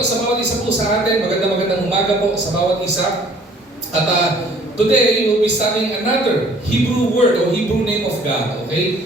po sa bawat isa po sa atin. Magandang umaga po sa bawat isa. At today, we will be studying another Hebrew word or Hebrew name of God. Okay?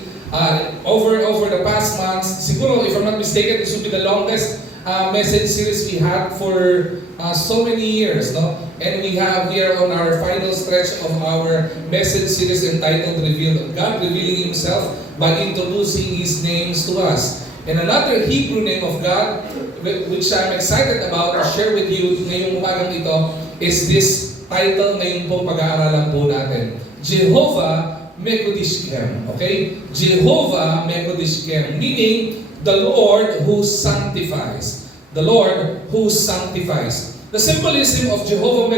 Over the past months, siguro, if I'm not mistaken, this will be the longest message series we had for so many years, no? And we have here on our final stretch of our message series entitled Revealed. God revealing Himself by introducing His names to us. And another Hebrew name of God, which I'm excited about to share with you ngayong umagang ito, is this title ngayong pong pag-aaralan po natin. Jehovah Mekodishkem. Okay? Jehovah Mekodishkem, meaning the Lord who sanctifies. The Lord who sanctifies. The symbolism of Jehovah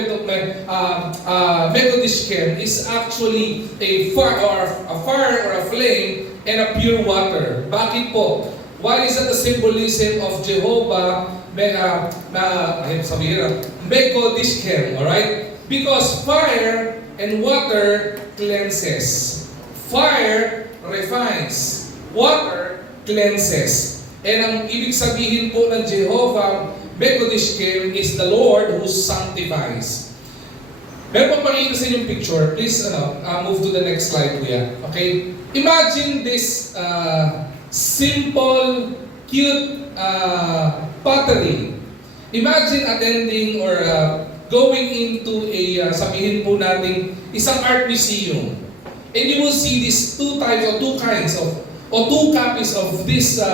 Mekodishkem is actually a fire or a flame and a pure water. Bakit po? Why is that the symbolism of Jehovah Mekodishkem? Alright? Because fire and water cleanses. Fire refines. Water cleanses. And ang ibig sabihin po ng Jehovah Mekodishkem is the Lord who sanctifies. Meron pa pakita sa inyong picture. Please move to the next slide, kuya. Okay? Imagine this simple, cute pottery. Imagine attending or going into a, sabihin po natin, isang art museum. And you will see these two copies of this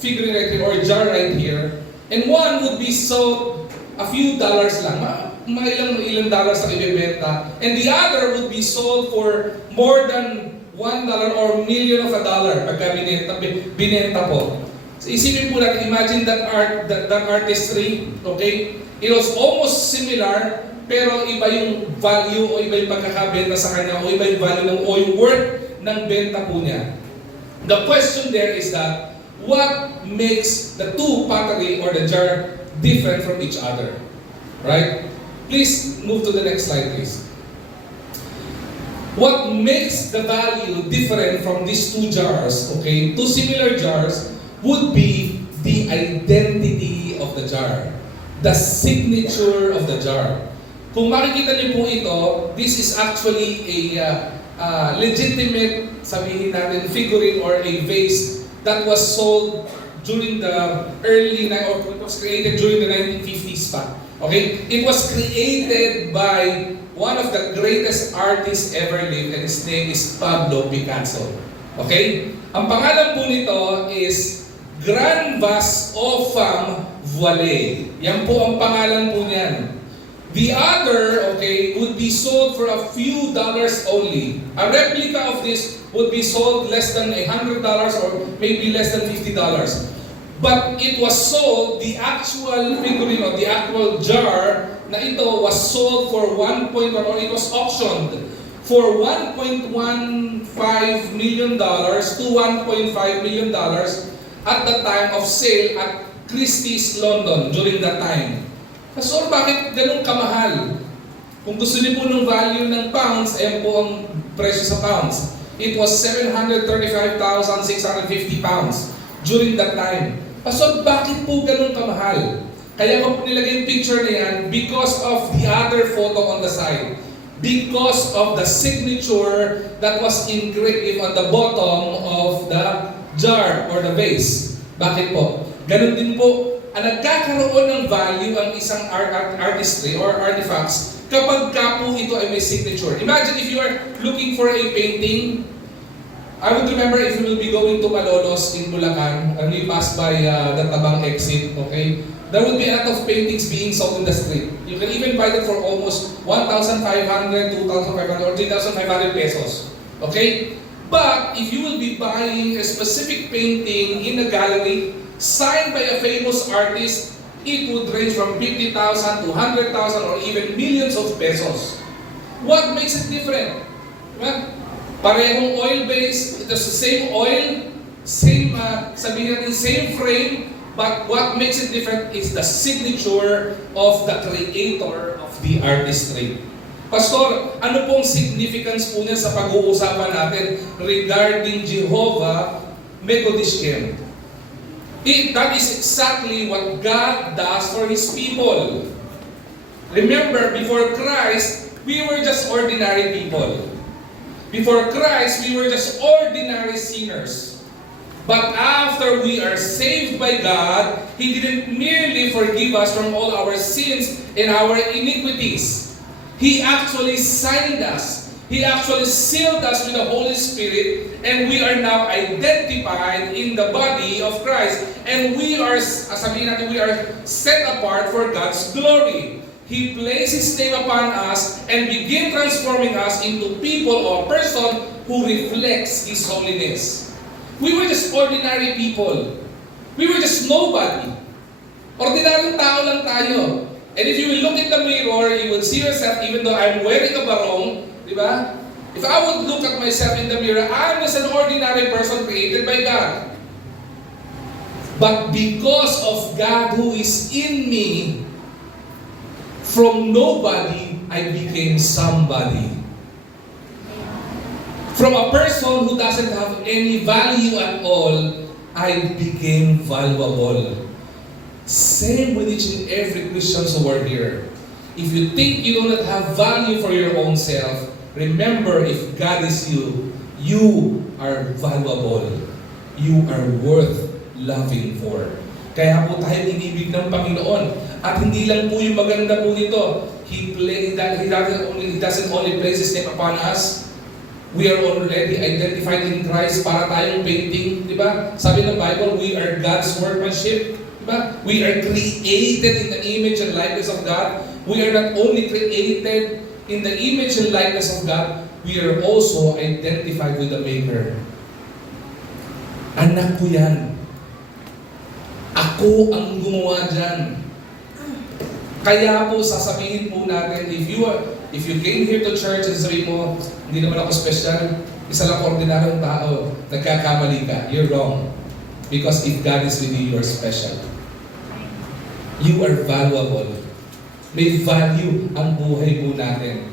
figurine right here, or jar right here. And one would be sold a few dollars lang. Mga ilang dollars na ibebenta. And the other would be sold for more than $1 or million of a dollar pagka binenta po. So isipin po natin, imagine that artistry, okay? It was almost similar, pero iba yung value o iba yung pagkakabenta sa kanya o iba yung value o yung worth ng benta po niya. The question there is that, what makes the two pottery or the jar different from each other? Right? Please move to the next slide, please. What makes the value different from these two jars, okay, two similar jars, would be the identity of the jar. The signature of the jar. Kung makikita niyo po ito, this is actually a legitimate, sabihin natin, figurine or a vase that was sold during the or it was created during the 1950s pa. Okay? It was created by one of the greatest artists ever lived, and his name is Pablo Picasso. Okay? Ang pangalan po nito is Grand Vase aux Femmes Voilées. Yan po ang pangalan po niyan. The other, okay, would be sold for a few dollars only. A replica of this would be sold less than $100 or maybe less than $50. But it was sold, the actual figurine or the actual jar na ito was sold for or it was auctioned for $1.15 million to $1.5 million at the time of sale at Christie's, London during that time. So, bakit ganun kamahal? Kung gusto niyo po ng value ng pounds, ayan po ang presyo sa pounds. It was 735,650 pounds during that time. So, bakit po ganun kamahal? Kaya ko nilagay yung picture na yan because of the other photo on the side. Because of the signature that was engraved on the bottom of the jar or the vase. Bakit po? Ganun din po, nagkakaroon ng value ang isang artistry or artifacts kapag ka po ito ay may signature. Imagine if you are looking for a painting. I would remember if you will be going to Malolos in Bulacan, and we pass by the Tabang exit, okay? There will be a lot of paintings being sold in the street. You can even buy them for almost 1,500, 2,500, or 3,500 pesos. Okay? But if you will be buying a specific painting in a gallery signed by a famous artist, it would range from 50,000 to 100,000 or even millions of pesos. What makes it different? Well, parehong oil base, it is the same oil, same, sabihin natin, same frame, but what makes it different is the signature of the creator of the artistry. Pastor, ano pong significance po niya sa pag-uusapan natin regarding Jehovah Mekodishkem? That is exactly what God does for His people. Remember, before Christ, we were just ordinary people. Before Christ, we were just ordinary sinners. But after we are saved by God, He didn't merely forgive us from all our sins and our iniquities. He actually signed us. He actually sealed us with the Holy Spirit, and we are now identified in the body of Christ. And we are, sabihin natin, we are set apart for God's glory. He placed His name upon us and began transforming us into people or person who reflects His holiness. We were just ordinary people. We were just nobody. Ordinaryong tao lang tayo. And if you will look in the mirror, you will see yourself, even though I'm wearing a barong, di ba? If I would look at myself in the mirror, I'm just an ordinary person created by God. But because of God who is in me, from nobody, I became somebody. From a person who doesn't have any value at all, I became valuable. Same with each and every Christian who are here. If you think you do not have value for your own self, remember, if God is you, you are valuable. You are worth loving for. Kaya po tayo inibig ng Panginoon. At hindi lang po yung maganda po nito. He doesn't only place His name upon us. We are already identified in Christ para tayong painting. Di ba? Sabi ng Bible, we are God's workmanship. Di ba? We are created in the image and likeness of God. We are not only created in the image and likeness of God, we are also identified with the Maker. Anak ko yan. Ako ang gumawa dyan. Kaya po sasabihin po natin, if you came here to church and sabihin mo, hindi naman ako special, isa lang ordinaryong tao, nagkakamali ka, you're wrong. Because if God is with you, you're special. You are valuable. May value ang buhay po natin.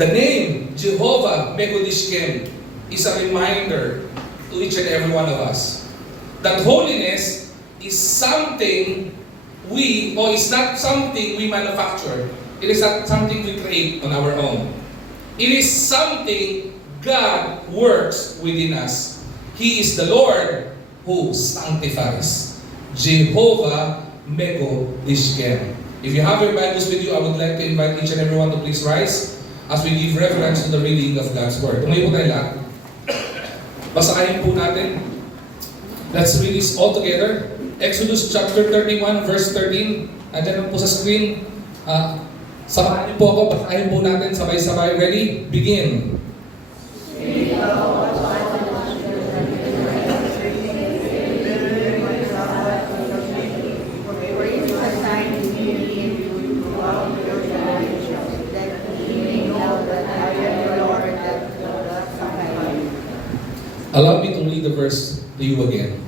The name, Jehovah Mekodishkem, is a reminder to each and every one of us that holiness is something it's not something we manufacture. It is not something we create on our own. It is something God works within us. He is the Lord who sanctifies. Jehovah Mekodishkem. If you have your Bibles with you, I would like to invite each and everyone to please rise as we give reverence to the reading of God's Word. Tumayo po tayo lahat. Basahin po natin. Let's read this all together. Exodus chapter 31, verse 13. Nandiyan lang po sa screen. Samahan niyo po ako. Basahin po natin sabay-sabay. Ready? Begin. Allow me to read the verse to you again.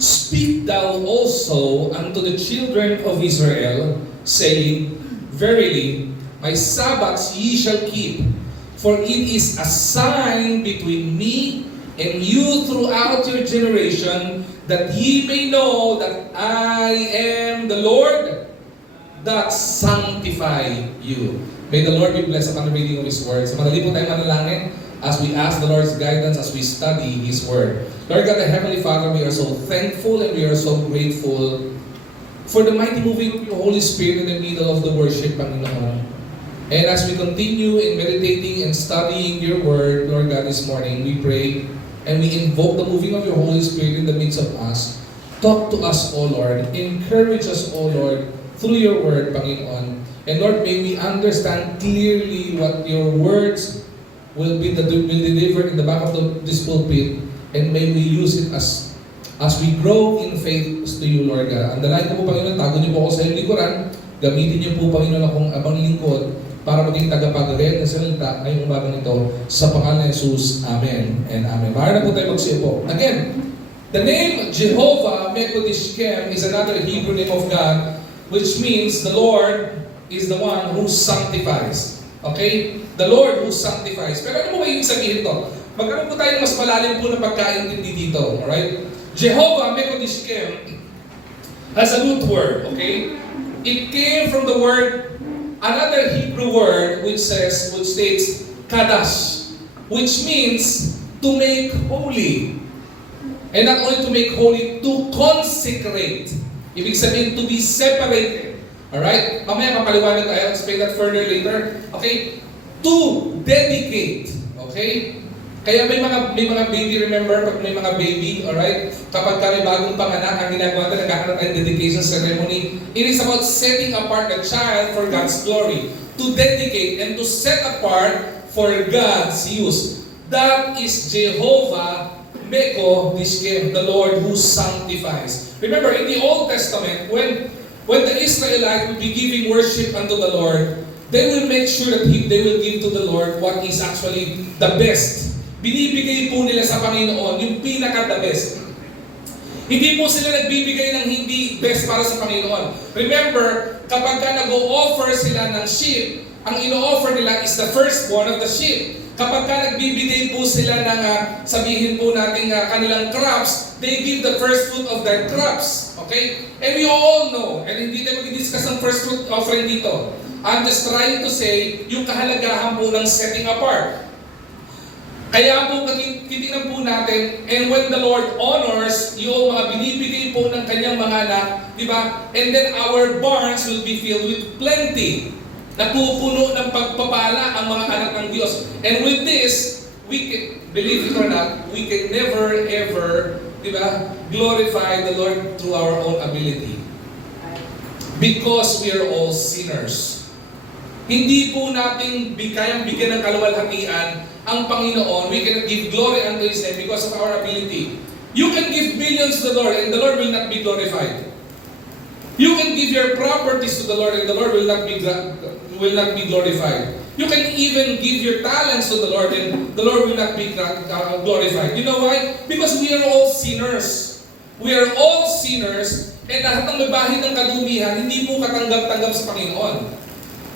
Speak thou also unto the children of Israel, saying, Verily, my Sabbaths ye shall keep, for it is a sign between me and you throughout your generation, that ye may know that I am the Lord that sanctify you. May the Lord be blessed upon the reading of His Word. So madali po tayo manalangin as we ask the Lord's guidance, as we study His Word. Lord God, the Heavenly Father, we are so thankful and we are so grateful for the mighty moving of your Holy Spirit in the middle of the worship, Panginoon. And as we continue in meditating and studying your Word, Lord God, this morning, we pray and we invoke the moving of your Holy Spirit in the midst of us. Talk to us, O Lord. Encourage us, O Lord, through your Word, Panginoon. And Lord, may we understand clearly what your words will be delivered in the back of this pulpit, and may we use it as we grow in faith to you, Lord God. Andalain ko po, Panginoon, tago niyo po ako sa iyong likuran. Gamitin niyo po, Panginoon, akong abang lingkod para maging tagapag-real na salita ngayong umagang ito sa pangalan ni Jesus. Amen and amen. Maaari na po tayo magsiupo. Again, the name Jehovah Mekodishkem is another Hebrew name of God, which means the Lord is the one who sanctifies. Okay? The Lord who sanctifies. Pero ano mo ba ibig sabihin ito? Magkaroon po tayo mas malalim po ng pagkaintindi dito. Alright? Jehovah Mekodishkem has a root word, okay? It came from the word, another Hebrew word which states kadash, which means to make holy. And not only to make holy, to consecrate. Ibig sabihin, to be separated. Alright? Mamaya papaliwanag tayo. I'll explain that further later. Okay? To dedicate. Okay? Kaya may mga baby, remember, pag may mga baby, alright? Kapag may bagong panganak, ang ginagawa natin, nagkakaroon ng dedication ceremony. It is about setting apart the child for God's glory. To dedicate and to set apart for God's use. That is Jehovah Mekodishkem, the Lord who sanctifies. Remember, in the Old Testament, when the Israelites would be giving worship unto the Lord, they will make sure that they will give to the Lord what is actually the best. Binibigay po nila sa Panginoon yung pinaka-the best. Hindi po sila nagbibigay ng hindi best para sa Panginoon. Remember, kapag nag-o-offer sila ng sheep, ang ino-offer nila is the firstborn of the sheep. Kapag nagbibigay po sila ng, sabihin po natin kanilang crops, they give the first fruit of their crops. Okay? And we all know, and hindi tayo mag-discuss ng first fruit offering dito. I'm just trying to say, yung kahalagahan po ng setting apart. Kaya po, titignan po natin, and when the Lord honors yung mga binibigay po ng kanyang mga anak, di ba? And then our barns will be filled with plenty. Napupuno ng pagpapala ang mga anak ng Diyos. And with this, we can, believe it or not, we can never ever, di ba, glorify the Lord through our own ability. Because we are all sinners. Hindi po natin kayang bigyan ng kaluwalhatian ang Panginoon. We cannot give glory unto His name because of our ability. You can give millions to the Lord and the Lord will not be glorified. You can give your properties to the Lord and the Lord will not be glorified. You can even give your talents to the Lord and the Lord will not be glorified. You know why? Because we are all sinners. We are all sinners and lahat ng mabahid ng kadumihan hindi po katanggap-tanggap sa Panginoon.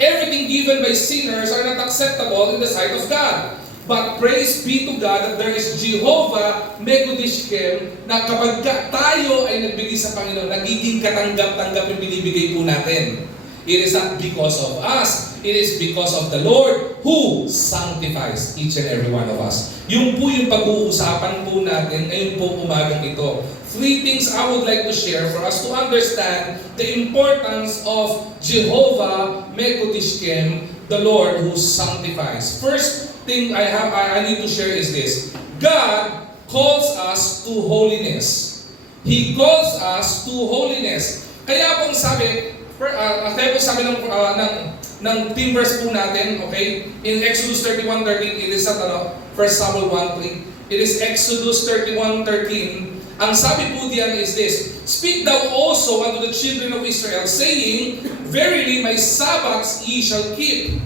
Everything given by sinners are not acceptable in the sight of God. But praise be to God that there is Jehovah Mekodishkem na kapag tayo ay nagbigay sa Panginoon, nagiging katanggap-tanggap yung binibigay po natin. It is not because of us. It is because of the Lord who sanctifies each and every one of us. Yung po yung pag-uusapan po natin ngayon po umagang ito. 3 things I would like to share for us to understand the importance of Jehovah Mekodishkem, the Lord who sanctifies. First thing I need to share is this. God calls us to holiness. He calls us to holiness. Kaya pong sabi, kaya pong sabi ng team verse po natin, okay? In Exodus 31:13, it is at 1 Samuel 1:3. It is Exodus 31:13. Ang sabi po diyan is this, Speak thou also unto the children of Israel, saying, Verily my Sabbaths ye shall keep.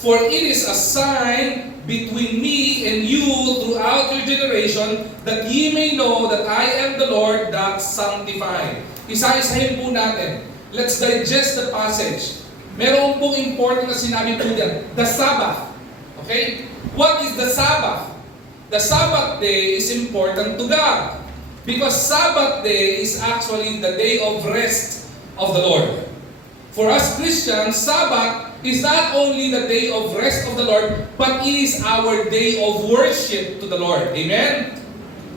For it is a sign between me and you throughout your generation, that ye may know that I am the Lord that sanctify. Isa-isahin po natin. Let's digest the passage. Meron pong important na sinabi po diyan, the Sabbath. Okay? What is the Sabbath? The Sabbath day is important to God. Because Sabbath day is actually the day of rest of the Lord. For us Christians, Sabbath is not only the day of rest of the Lord, but it is our day of worship to the Lord. Amen?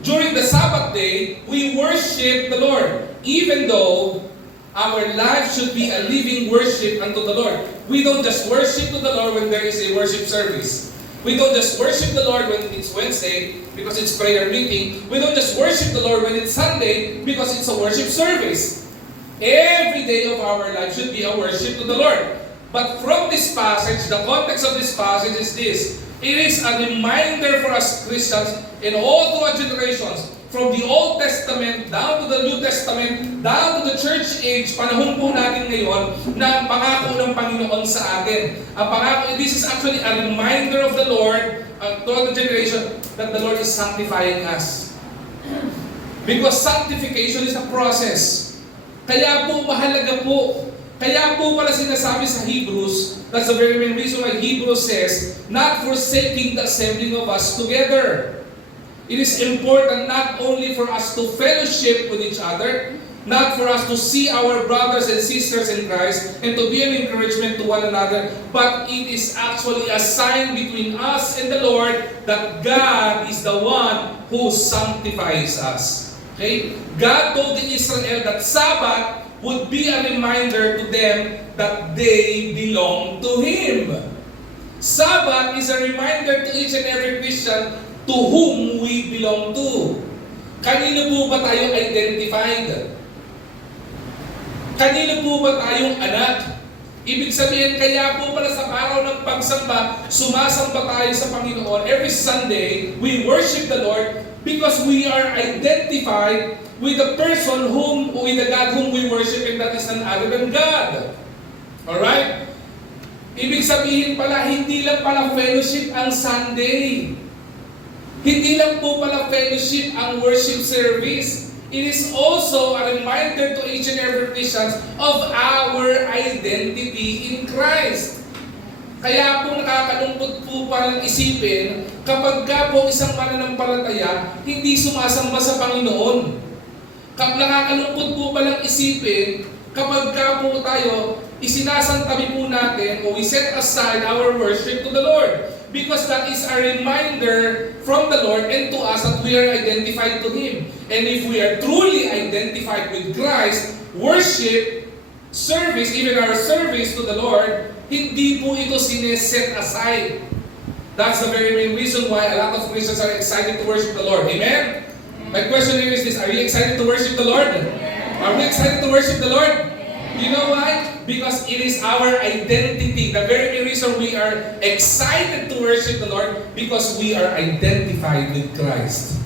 During the Sabbath day, we worship the Lord. Even though our life should be a living worship unto the Lord. We don't just worship to the Lord when there is a worship service. We don't just worship the Lord when it's Wednesday because it's prayer meeting. We don't just worship the Lord when it's Sunday because it's a worship service. Every day of our life should be a worship to the Lord. But from this passage, the context of this passage is this. It is a reminder for us Christians in all throughout generations, from the Old Testament down to the New Testament, down to the church age, panahon po natin ngayon, na pangako ng Panginoon sa atin. Ang pangako, this is actually a reminder of the Lord to the generation that the Lord is sanctifying us. Because sanctification is a process. Kaya po mahalaga po. Kaya po pala sinasabi sa Hebrews, that's the very main reason why Hebrews says, not forsaking the assembling of us together. It is important not only for us to fellowship with each other, not for us to see our brothers and sisters in Christ and to be an encouragement to one another, but it is actually a sign between us and the Lord that God is the one who sanctifies us. Okay? God told the Israel that Sabbath would be a reminder to them that they belong to Him. Sabbath is a reminder to each and every Christian to whom we belong to. Kanino po ba tayo identified? Kanino po ba tayong anak? Ibig sabihin, kaya po pala sa araw ng pagsamba, sumasamba tayo sa Panginoon. Every Sunday, we worship the Lord because we are identified with the person with the God whom we worship, and that is none other than God. Alright? Ibig sabihin pala, hindi lang pala fellowship ang Sunday. Hindi lang po pala fellowship ang worship service. It is also a reminder to each and every Christian of our identity in Christ. Kaya po nakakalungkot po palang isipin kapag ka po isang mananampalataya hindi sumasamba sa Panginoon. Nakakalungkot po palang isipin kapag ka po tayo isinasantabi po natin o we set aside our worship to the Lord. Because that is a reminder from the Lord and to us that we are identified to Him. And if we are truly identified with Christ, worship, service, even our service to the Lord, hindi po ito sineset aside. That's the very main reason why a lot of Christians are excited to worship the Lord. Amen? My question here is this: are you excited to worship the Lord? Are we excited to worship the Lord? You know why? Because it is our identity. The very main reason we are excited to worship the Lord because we are identified with Christ.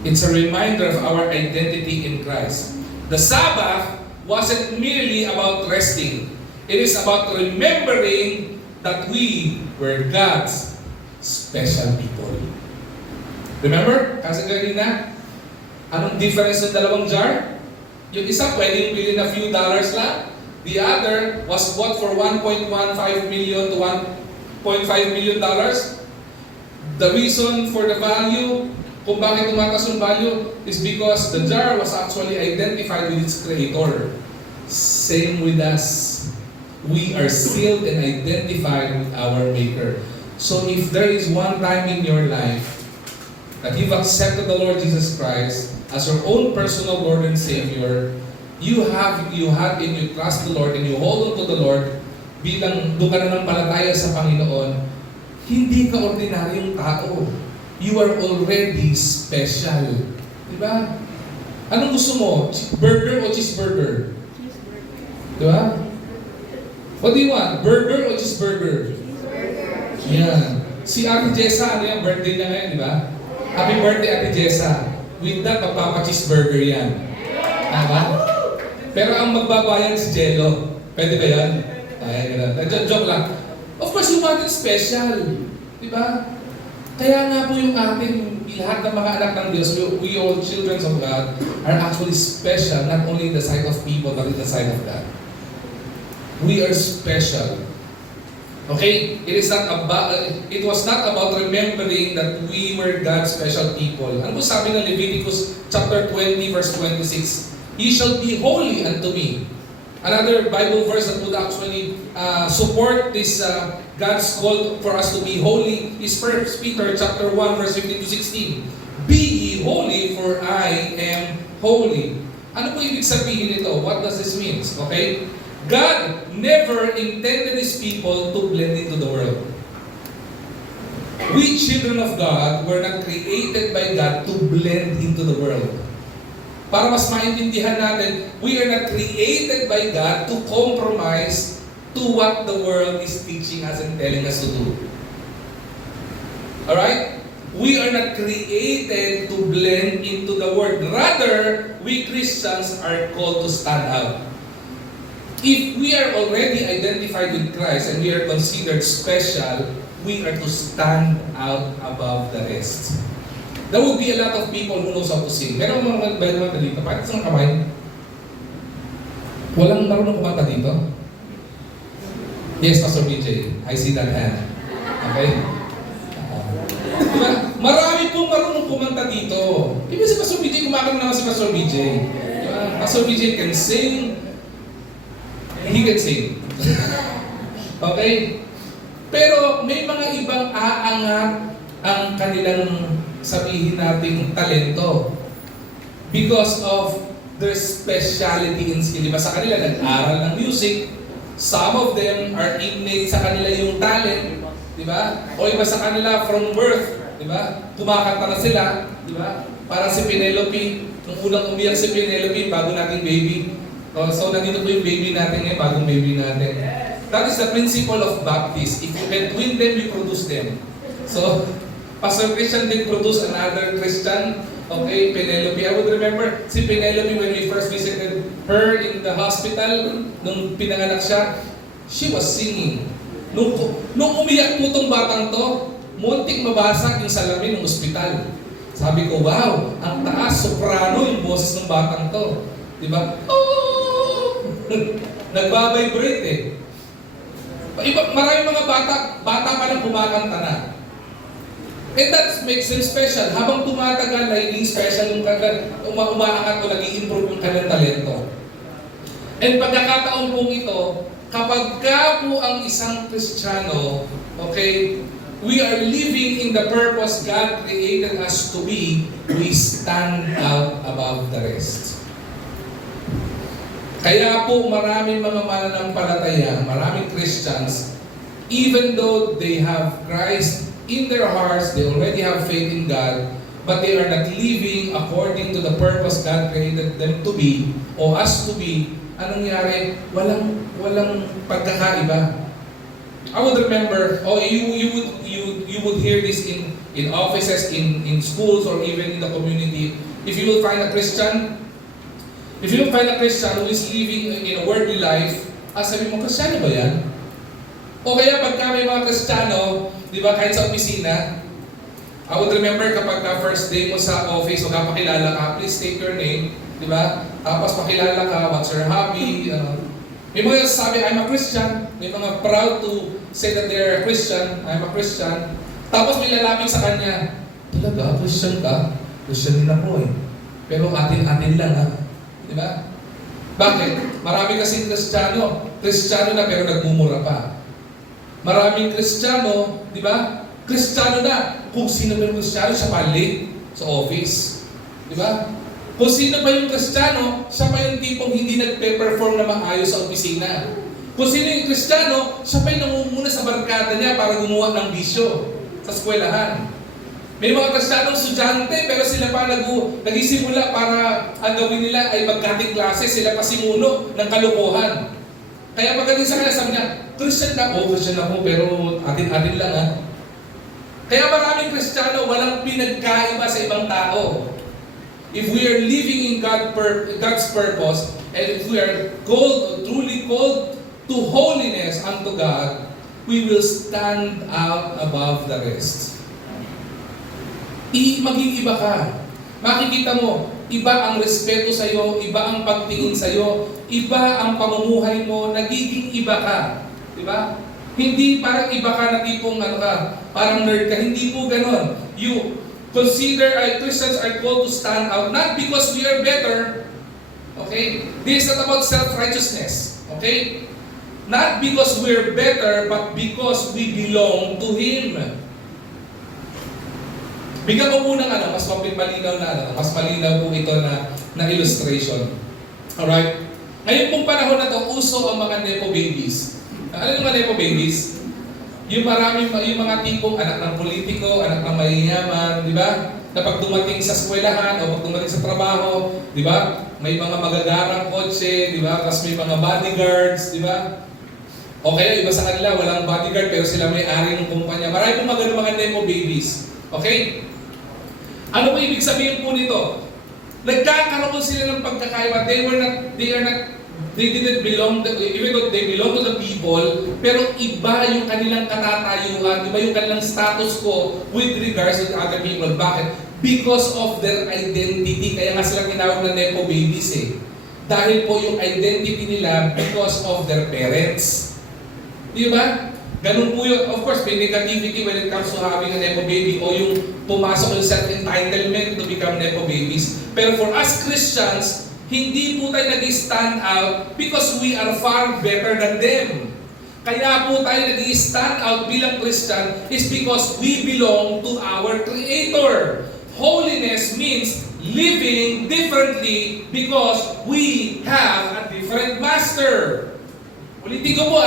It's a reminder of our identity in Christ. The Sabbath wasn't merely about resting. It is about remembering that we were God's special people. Remember? Kasi kanina, anong difference ng dalawang jar? Yung isa pwedeng bilhin na few dollars lang. The other was bought for 1.15 million to 1.5 million dollars. The reason for the value, kung bakit tumataas yung value, is because the jar was actually identified with its creator. Same with us. We are sealed and identified with our Maker. So if there is one time in your life that you've accepted the Lord Jesus Christ as your own personal Lord and Savior, you had and you trust the Lord and you hold on to the Lord bilang doon ka na ng palataya sa Panginoon, hindi ka ordinaryong tao. You are already special. Diba? Anong gusto mo? Burger o cheeseburger? Diba? What do you want? Burger o cheeseburger? Cheeseburger. Yan. Si Ate Jessa, ano yung birthday niya ngayon, diba? Happy birthday, Ate Jessa. With that, magpapa-cheeseburger yan. Tama? Pero ang magbabayan si Jello. Pwede ba yan? Ay, gano'n. Joke lang. Of course, you want it special. Diba? Kaya nga po yung ating lahat ng mga anak ng Diyos, we all children of God, are actually special, not only in the sight of people, but in the sight of God. We are special. Okay? It was not about remembering that we were God's special people. Ano po sabi ng Leviticus chapter 20, verse 26? Ye shall be holy unto me. Another Bible verse that would actually support this God's call for us to be holy is 1 Peter chapter 1, verse 15 to 16. Be ye holy, for I am holy. Ano po ibig sabihin nito? What does this mean? Okay? God never intended His people to blend into the world. We children of God were not created by God to blend into the world. Para mas maintindihan natin, we are not created by God to compromise to what the world is teaching us and telling us to do. Alright? We are not created to blend into the world. Rather, we Christians are called to stand out. If we are already identified with Christ and we are considered special, we are to stand out above the rest. There would be a lot of people who knows how to sing. Meron mga nagbenta dito. Pakit sa kamay. Walang marunong kumanta dito? Yes, Pastor BJ. I see that hand. Okay? Diba? Marami pong marunong kumanta dito. Ibig si Pastor BJ, kumakanta naman si Pastor BJ. Pastor BJ can sing, he can sing. Okay? Pero may mga ibang aangat ang kanilang sabihin nating talento because of their speciality in skill. Diba sa kanila nag-aral ng music, some of them are innate sa kanila yung talent, diba? O iba sa kanila from birth, diba? Kumakanta na sila, diba? Parang si Penelope, nung unang umiyak si Penelope bago nating baby. So nandito po yung baby natin ngayon, bagong baby natin. That is the principle of Baptist. If you can win them, you produce them. So, Pastor Christian did produce another Christian, okay, Penelope. I would remember si Penelope when we first visited her in the hospital, nung pinanganak siya, she was singing. Nung umiyak po itong batang to, muntik mabasag yung salamin ng ospital. Sabi ko, wow, ang taas, soprano yung boses ng batang to. Diba? Oh! Nagbabibrate eh. Maraming mga bata pa lang kumakanta na. And that makes them special. Habang tumatagal, naging special yung umaangat o nag-i-improve yung kanilang talento. And pagkakataon pong ito, kapag ka po ang isang Kristiyano, okay, we are living in the purpose God created us to be, we stand out above the rest. Kaya po maraming mga mananampalataya, maraming Christians, even though they have Christ in their hearts, they already have faith in God, but they are not living according to the purpose God created them to be, o us to be. Anong nangyari? Walang pagkakaiba. I would remember, you would hear this in offices, in schools, or even in the community. If you will find a Christian who is living in a worldly life, sabi mo, Kristiyano ba yan? O kaya pagka may mga Kristiyano, di ba, kahit sa opisina, I would remember kapag first day mo sa office, magpapakilala ka, please state your name, di ba? Tapos pakilala ka, what's your hobby, may mga sabi, I'm a Christian. May mga proud to say that they're a Christian, I'm a Christian. Tapos may lalapit sa kanya, talaga, Christian ka? Christian din ako eh. Pero atin-atin lang ha. Di ba? Bakit? Marami kasing Kristiyano na pero nagmumura pa. Maraming Kristiyano, di ba? Kristiyano na. Kung sino ba yung Kristiyano, siya pa late sa office. Di ba? Kung sino pa yung Kristiyano, siya pa yung tipong hindi nagpe-perform na maayos sa opisina. Kung sino yung Kristiyano, siya pa yung nangunguna sa barkada niya para gumawa ng bisyo sa eskwelahan. May mga Kristiyanong estudyante, pero sila pa nagsisimula para ang gawin nila ay magkating klase, sila pa simuno ng kalokohan. Kaya pagdating sa kanya, sabi niya, Christian ka? Oo, Christian ako, pero atin-atin lang ha. Kaya maraming Kristiyano, walang pinagkaiba sa ibang tao. If we are living in God's purpose, and if we are called, truly called to holiness unto God, we will stand out above the rest. Mag-iiba ka. Makikita mo, iba ang respeto sa'yo, iba ang pagtingin sa'yo, iba ang pamumuhay mo, nagiging iba ka. Diba? Hindi parang iba ka na tipong parang nerd ka. Hindi po ganon. You consider, Christians are called to stand out, not because we are better. Okay? This is not about self-righteousness. Okay? Not because we're better, but because we belong to Him. Bigyan ko muna mas malinaw mas malinaw po ito na illustration. Alright? Ngayon pong panahon na to, uso ang mga nepo babies. Ano yung mga nepo babies? Yung mga tipong anak ng politiko, anak ng mayayaman, di ba? Na pag dumating sa eskwelahan o pag dumating sa trabaho, di ba? May mga magagarang kotse, di ba? Tapos may mga bodyguards, di ba? O kaya iba sa kanila, walang bodyguard pero sila may-ari ng kumpanya. Marami pong mga nepo babies. Okay? Ano ba ibig sabihin po nito? Nagkakaroon sila ng pagkakaiba. They didn't belong, even though they belong to the people, pero iba yung kanilang katatayuan, iba yung kanilang status quo with regards to other people. Bakit? Because of their identity. Kaya nga sila tinawag na nepo babies eh. Dahil po yung identity nila because of their parents. Di ba? Ganun po yun. Of course, may negativity when it comes to having a Nepo baby o yung pumasok yung self-entitlement to become Nepo babies. Pero for us Christians, hindi po tayo nag-stand out because we are far better than them. Kaya po tayo nag-stand out bilang Christian is because we belong to our Creator. Holiness means living differently because we have a different master. Ulitin ko po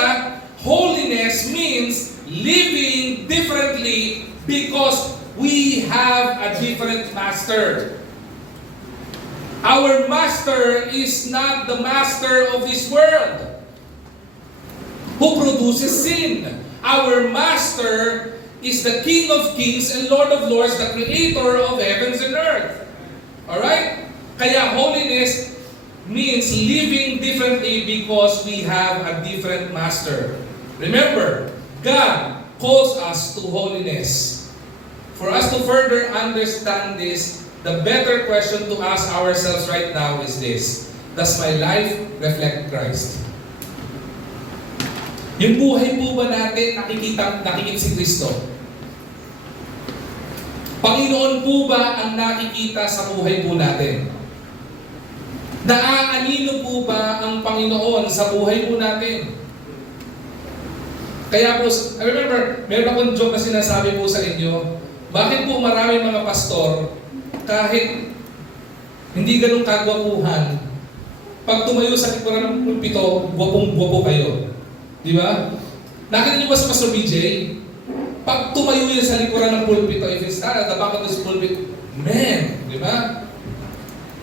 holiness means living differently because we have a different master. Our master is not the master of this world who produces sin. Our master is the King of Kings and Lord of Lords, the Creator of heavens and earth. Alright? Kaya holiness means living differently because we have a different master. Remember, God calls us to holiness. For us to further understand this, the better question to ask ourselves right now is this: does my life reflect Christ? Yung buhay po ba natin nakikita si Kristo? Panginoon po ba ang nakikita sa buhay po natin? Naaanino po ba ang Panginoon sa buhay po natin? Kaya po, I remember, meron akong joke na sinasabi po sa inyo, bakit po maraming mga pastor, kahit hindi ganun kagwapuhan, pag tumayo sa likuran ng pulpito, gwapong-gwapo kayo. Di ba? Nakita niyo ba sa Pastor BJ? Pag tumayo yun sa likuran ng pulpito, if you stand at the back of this pulpit, man, di ba?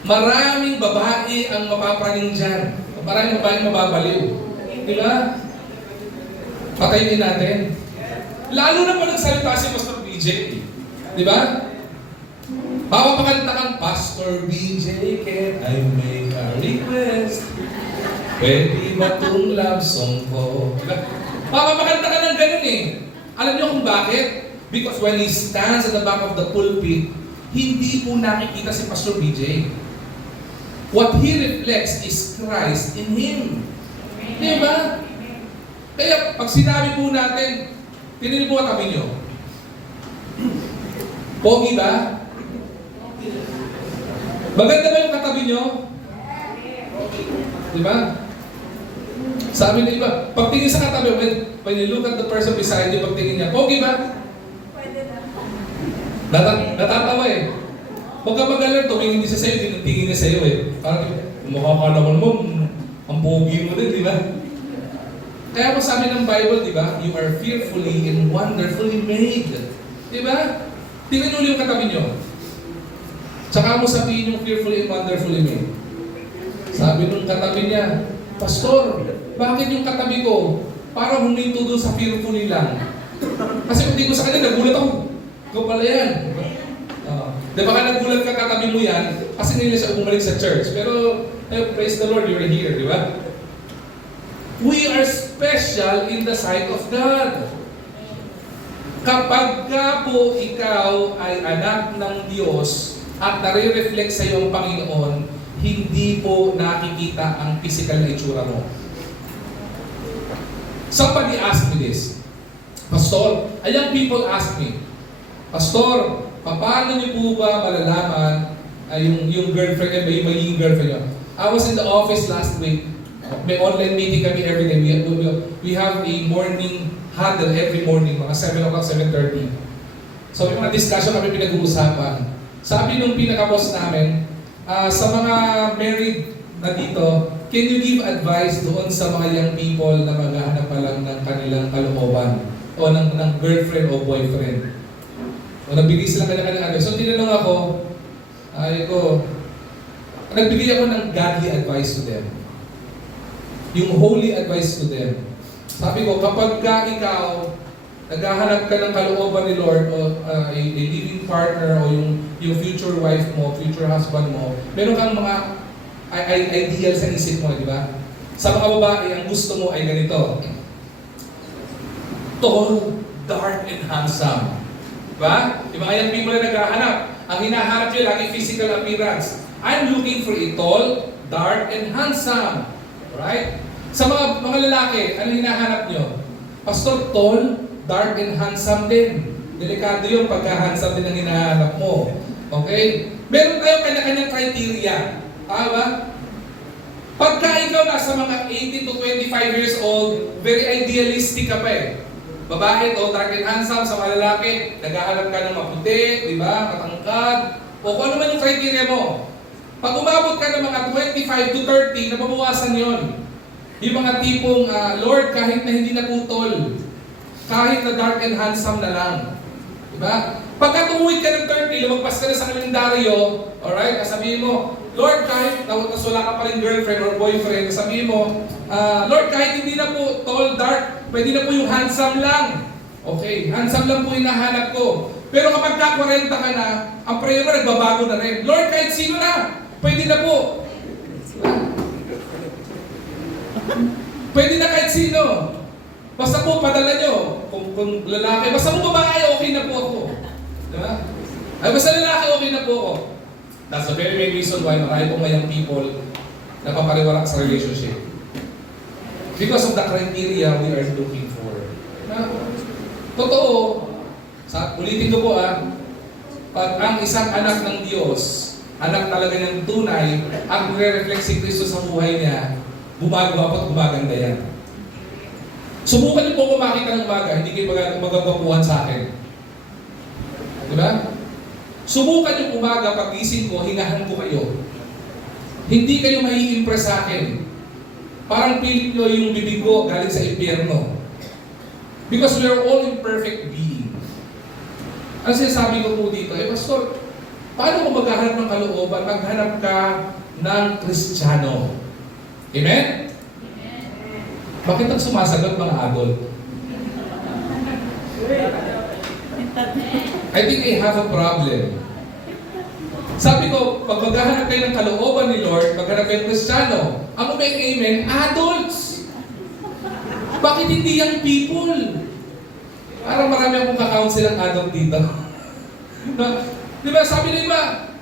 Maraming babae ang mapapraning dyan. Maraming babae ang mababaliw. Di ba? Patayin natin. Lalo na pa nagsalita si Pastor BJ. Di ba? Mapapakanta kang, Pastor BJ, can I make a request? Pwede ba itong love song ko? Diba? Mapapakanta ka ng ganun eh. Alam niyo kung bakit? Because when he stands at the back of the pulpit, hindi po nakikita si Pastor BJ. What he reflects is Christ in him. Di ba? Kaya pag sinabi po natin, tinili po katabi niyo. Pogi ba? Maganda ba yung katabi niyo? Di ba? Sabi ng iba, pagtingin sa katabi, when you look at the person beside you, pagtingin niya, pogi ba? Pwede na. Natatawa eh. Huwag ka mag-alert, tumingin niya sa'yo, tingin niya sa'yo eh. Parang, mukha ka naman mo, ang pogi mo din, di ba? Kaya po sabi ng Bible, di ba? You are fearfully and wonderfully made. Di ba? Tingnan ulit yung katabi niyo. Tsaka mo sabihin yung fearfully and wonderfully made. Sabi nung katabi niya, Pastor, bakit yung katabi ko parang huminto doon sa fearfully lang? Kasi kung di ko sa kanya, nagulat ako. Ikaw pala yan. Di ba ka nagulat ka katabi mo yan? Kasi nila siya bumalik sa church. Pero, praise the Lord, you're here, di ba? We are special in the sight of God. Kapag ka po ikaw ay anak ng Diyos at nare-reflect sa iyo ang Panginoon, hindi po nakikita ang physical na itsura mo. Somebody asked me this. Pastor, young people ask me, Pastor, paano niyo po ba malalaman yung girlfriend niya, yung magiging girlfriend niya? I was in the office last week. May online meeting kami every day. We have a morning huddle every morning, mga 7 o'clock, 7:30. So may mga discussion kami pinag-uusapan. Sabi nung pinaka-boss namin, sa mga married na dito, can you give advice doon sa mga young people na maghahanap pa lang ng kanilang kalooban o ng girlfriend o boyfriend? O nagbigay sila kanya-kanya advice. So tinanong ako, nagbigay ako ng godly advice to them. Yung holy advice to them. Sabi ko, kapag ka ikaw naghahanap ka ng kalooban ni Lord o a living partner o yung future wife mo, future husband mo, meron kang mga ideal sa isip mo, di ba? Sa mga babae, ang gusto mo ay ganito. Tall, dark, and handsome. Diba? Yung mga young people na naghahanap, ang hinahanap nyo lagi physical appearance. I'm looking for a tall, dark, and handsome. Right? Sa mga lalaki, ano hinahanap nyo? Pastor, tall, dark, and handsome din. Delikado yung pagka-handsome din ang hinahanap mo. Okay? Meron tayo kanya-kanyang criteria. Tama? Pagka ikaw nasa mga 18 to 25 years old, very idealistic ka pa eh. Babae, tall, dark, and handsome sa mga lalaki, naghahanap ka ng maputi, di ba? Matangkad. O kung ano man yung criteria mo. Pag umabot ka ng mga 25 to 30, nababawasan yon. Yung mga tipong, Lord, kahit na hindi na putol, kahit na dark and handsome na lang. Diba? Pagka tumuwid ka ng 30, lumagpas ka na sa kalendaryo, alright, sabihin mo, Lord, kahit tas wala ka pa rin girlfriend or boyfriend, sabihin mo, Lord, kahit hindi na po tall, dark, pwede na po yung handsome lang. Okay, handsome lang po yung nahanap ko. Pero kapag ka 40 ka na, ang prayer mo nagbabago na rin. Lord, kahit sino na, pwede na po. Pwede na kahit sino. Basta po padala nyo. Kung lalaki, basta po babae, okay na po ako. Diba? Ay, basta lalaki, okay na po ako. That's the very main reason why marami pong mayang people na papariwara sa relationship. Because of the criteria we are looking for. Na, totoo, ulitin ko po pag ang isang anak ng Diyos, anak talaga ng tunay, ang nire-reflect si Kristo sa buhay niya, gumagawa at gumaganda yan. Subukan niyo po kung makita ng umaga, hindi kayo magagapuhan sa akin. Diba? Subukan niyo umaga, pag-gising ko, hingahan ko kayo. Hindi kayo mai-impress sa akin. Parang pilit nyo yung bibig ko galing sa impyerno. Because we are all imperfect beings. Ang sinasabi ko po dito, Pastor, paano mo maghahanap ng kalooban? Maghanap ka ng Kristiyano. Amen? Bakit ang sumasagot mga adult? I think I have a problem. Sabi ko, pag maghahanap kayo ng kalooban ni Lord, maghanap kayo ng Kristiyano, ang may amen, adults. Bakit hindi young people? Parang marami akong ka-counsel ang adult dito. Di ba, sabi ng iba,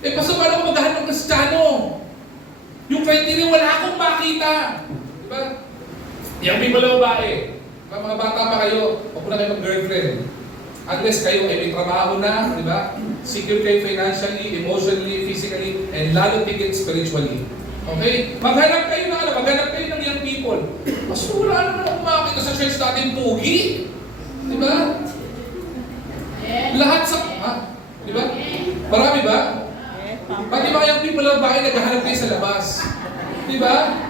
Pastor, paano ko maghahanap ng Kristiyano? Yung criteria, wala akong makita. Di ba? Young people na babae. Mga bata pa kayo, huwag na kayo mag-girlfriend. Unless kayo ay may trabaho na, di ba? Secure kayo financially, emotionally, physically, and lalo tigit spiritually. Okay? Maghanap kayo ng young people. Mas wala naman akong makakita sa church natin pogi. Di ba? Lahat sa... Di ba? Marami ba? Pati mga young people na bahay, naghahanap kayo sa labas. Di ba?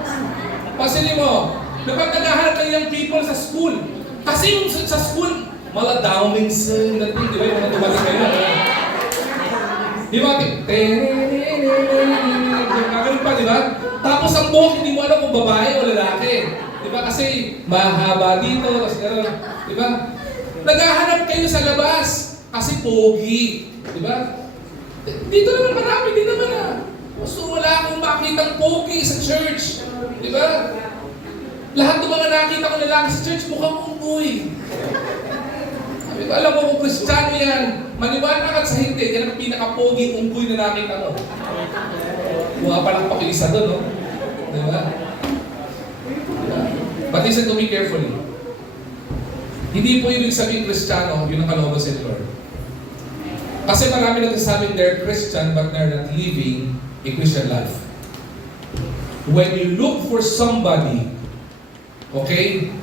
Pasinin mo, kapag naghahanap ng young people sa school, kasi yung sa school, maladowning sa natin, di ba? Yung mga tumating kayo. Di ba? Gagawin pa, di ba? Tapos ang buhok, hindi mo alam kung babae o lalaki. Di ba? Kasi mahaba dito, tapos gano'n. Di ba? Naghahanap kayo sa labas kasi pogi. Di ba? Dito naman marami, di naman So wala akong makitang pogi sa church. Di ba? Lahat ng mga nakita ko lalaki sa church, mukhang unggoy. Sabi ko, alam mo kung Kristiyano yan, maniwala ka sa hindi, yan ang pinaka-pogi unggoy na nakita mo. Mukha palang pakilisa doon, no? Di ba? But listen to me carefully. Hindi po ibig sabihin Kristiyano, yun ang kalooban sa Lord. Kasi marami nagsasabing they're Christian but they're not living a Christian life. When you look for somebody, okay,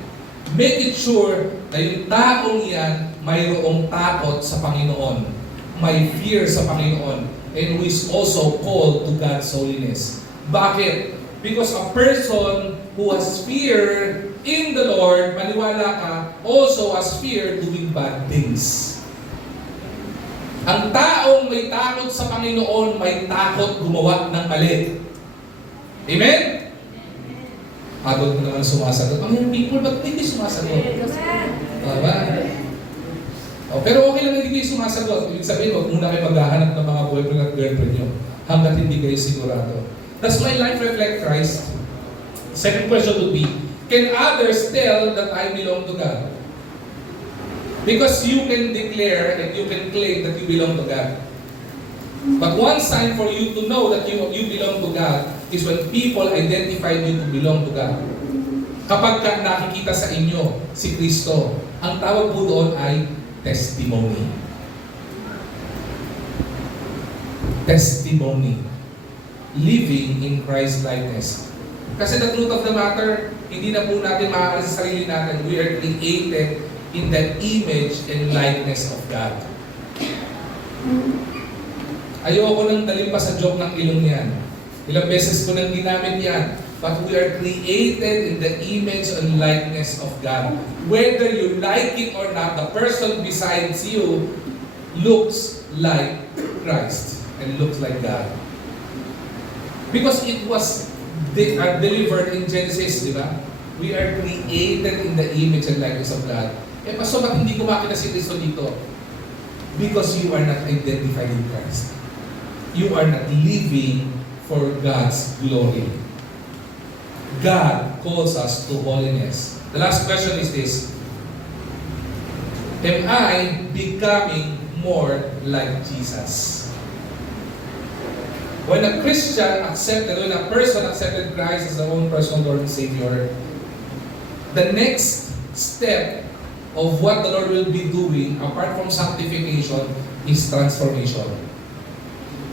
make it sure na yung taong yan mayroong takot sa Panginoon, may fear sa Panginoon, and who is also called to God's holiness. Bakit? Because a person who has fear in the Lord, maniwala ka, also has fear doing bad things. Ang taong may takot sa Panginoon, may takot gumawa ng mali. Amen? Adult na naman sumasagot. Ang young people, ba't hindi sumasagot? Tama? Pero okay lang hindi kayo sumasagot. Ibig sabihin, huwag muna kayo maghahanap ng mga boyfriend at girlfriend nyo hanggat hindi kayo sigurado. Does my life reflect Christ? Second question would be, can others tell that I belong to God? Because you can declare and you can claim that you belong to God. But one sign for you to know that you belong to God is when people identify you to belong to God. Kapag ka nakikita sa inyo si Kristo, ang tawag po doon ay testimony. Testimony. Living in Christ likeness. Kasi the truth of the matter, hindi na po natin maaalis sa sarili natin. We are created in the image and likeness of God. Ayoko nang dalhin pa sa joke ng ilong yan. Ilang beses ko nang ginamit yan. But we are created in the image and likeness of God. Whether you like it or not, the person besides you looks like Christ and looks like God. Because it was delivered in Genesis, di ba? We are created in the image and likeness of God. Eh, paso, ba't hindi ko makita si Kristo dito? Because you are not identified in Christ. You are not living for God's glory. God calls us to holiness. The last question is this: am I becoming more like Jesus? When a Christian accepted, when a person accepted Christ as their own personal Lord and Savior, the next step of what the Lord will be doing, apart from sanctification, is transformation.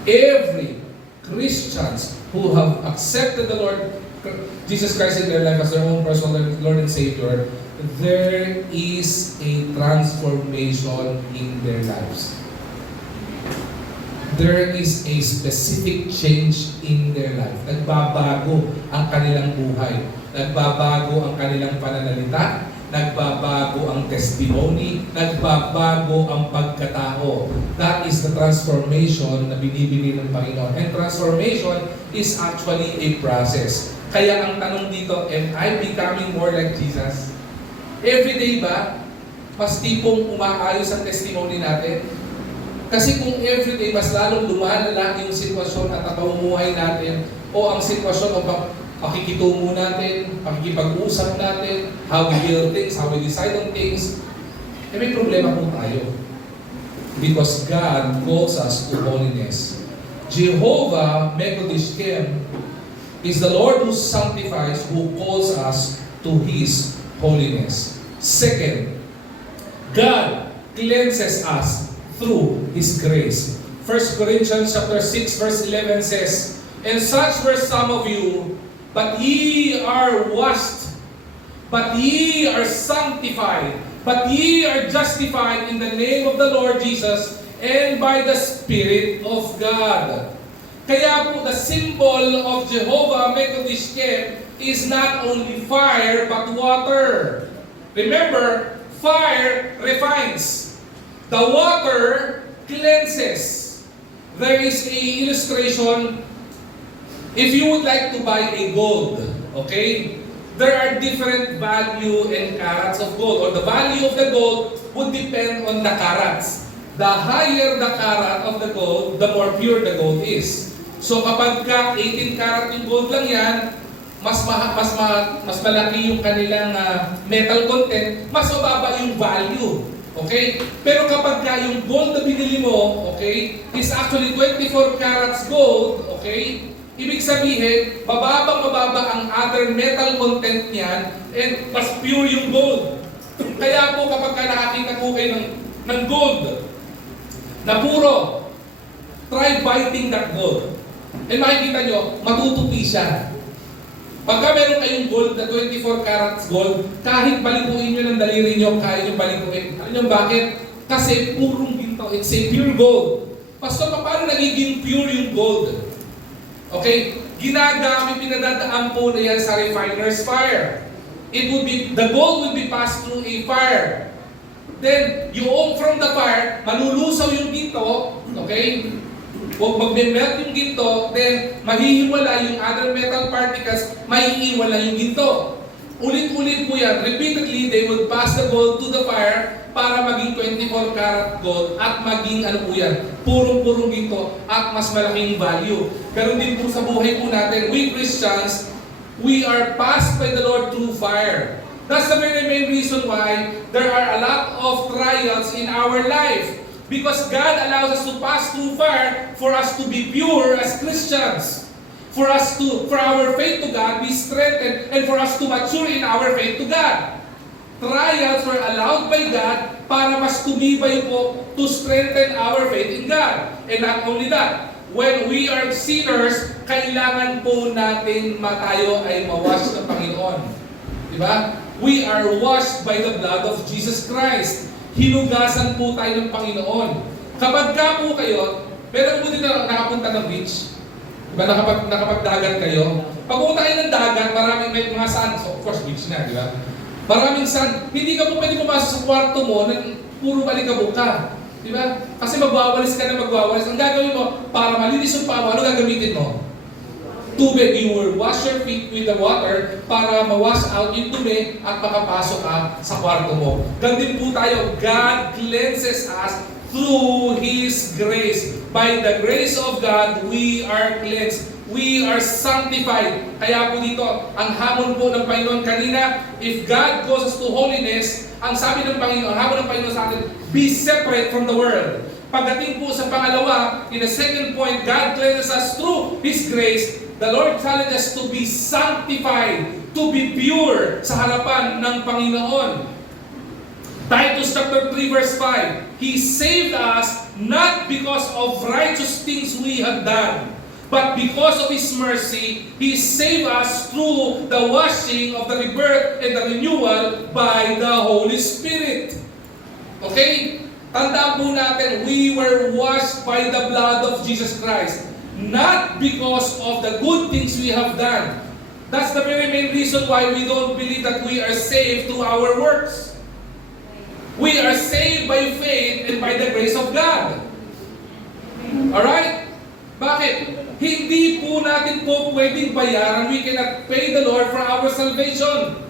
Every Christians who have accepted the Lord Jesus Christ in their life as their own personal Lord and Savior, there is a transformation in their lives. There is a specific change in their life. Nagbabago ang kanilang buhay. Nagbabago ang kanilang pananalita. Nagbabago ang testimony. Nagbabago ang pagkatao. That is the transformation na binibigay ng Panginoon. And transformation is actually a process. Kaya ang tanong dito, am I becoming more like Jesus? Everyday ba? Mas tipong umaayos ang testimony natin? Kasi kung everyday, mas lalong lumalala yung sitwasyon at ang pamumuhay natin o ang sitwasyon o pakikitungo natin, pakikipag-usap natin, how we deal things, how we decide on things, eh may problema po tayo. Because God calls us to holiness. Jehovah Mekodishkem is the Lord who sanctifies, who calls us to His holiness. Second, God cleanses us through His grace. 1 Corinthians chapter 6 verse 11 says, "And such were some of you, but ye are washed, but ye are sanctified, but ye are justified in the name of the Lord Jesus, and by the Spirit of God." Kaya po, the symbol of Jehovah Mekodishkem is not only fire, but water. Remember, fire refines. The water cleanses. There is a illustration. If you would like to buy a gold, okay? There are different value and carats of gold, or the value of the gold would depend on the carats. The higher the carat of the gold, the more pure the gold is. So kapag ka 18 karat yung gold lang yan, mas malaki yung kanilang metal content, mas mababa yung value. Okay? Pero kapag ka yung gold na binili mo, okay, is actually 24 carats gold, okay? Ibig sabihin, mababa ang other metal content niyan and mas pure yung gold. Kaya po kapag ka nakakita po kayo ng gold na puro, try biting that gold. And makikita nyo, matutupi siya. Pagka meron kayong gold na 24 carats gold, kahit balikuin nyo ng daliri nyo, kaya nyo balikuin. Alam nyo bakit? Kasi purong ginto. It's a pure gold. Pastor, paano nagiging pure yung gold? Okay? Ginagamit, pinadadaan po na yan sa refiner's fire. The gold will be passed through a fire. Then, from the fire, malulusaw yung ginto, okay? Huwag magme-melt yung ginto, then mahihiwala yung other metal particles, mahihiwala yung ginto. Ulit-ulit po yan. Repeatedly, they will pass the gold to the fire para maging 24 karat gold at maging purong-purong ginto at mas malaking value. Pero din po sa buhay po natin, we Christians, we are passed by the Lord through fire. That's the very main reason why there are a lot of trials in our life. Because God allows us to pass through fire for us to be pure as Christians. for our faith to God be strengthened and for us to mature in our faith to God. Trials were allowed by God para mas tumibay po to strengthen our faith in God. And not only that, when we are sinners, kailangan po natin tayo ay mawash ng Panginoon. Diba? We are washed by the blood of Jesus Christ. Hinugasan po tayo ng Panginoon. Kapag ka po kayo, pero po din na nakapunta ng beach, diba? Nakapagdagat kayo. Pag pumunta kayo ng dagat, maraming may mga sand. So of course, beach na, diba? Maraming sand. Hindi ka po pwede pumasok sa kwarto mo na puro balikabok ka. Diba? Kasi magwawalis ka na magwawalis. Ang gagawin mo, para malinis yung paa mo, ano gagamitin mo? Tubig. You will wash your feet with the water para mawash out yung dumi at makapasok ka sa kwarto mo. Ganun din po tayo. God cleanses us through His grace. By the grace of God, we are cleansed. We are sanctified. Kaya po dito, ang hamon po ng Panginoon kanina, if God calls us to holiness, ang sabi ng Panginoon, ang hamon ng Panginoon sa atin, be separate from the world. Pagdating po sa pangalawa, in the second point, God cleanses us through His grace. The Lord challenges us to be sanctified, to be pure sa harapan ng Panginoon. Titus chapter 3 verse 5, He saved us not because of righteous things we have done, but because of His mercy, He saved us through the washing of the rebirth and the renewal by the Holy Spirit. Okay? Tandaan po natin, we were washed by the blood of Jesus Christ. Not because of the good things we have done. That's the very main reason why we don't believe that we are saved through our works. We are saved by faith and by the grace of God. Alright? Bakit? Hindi po natin po pwedeng bayaran. We cannot pay the Lord for our salvation.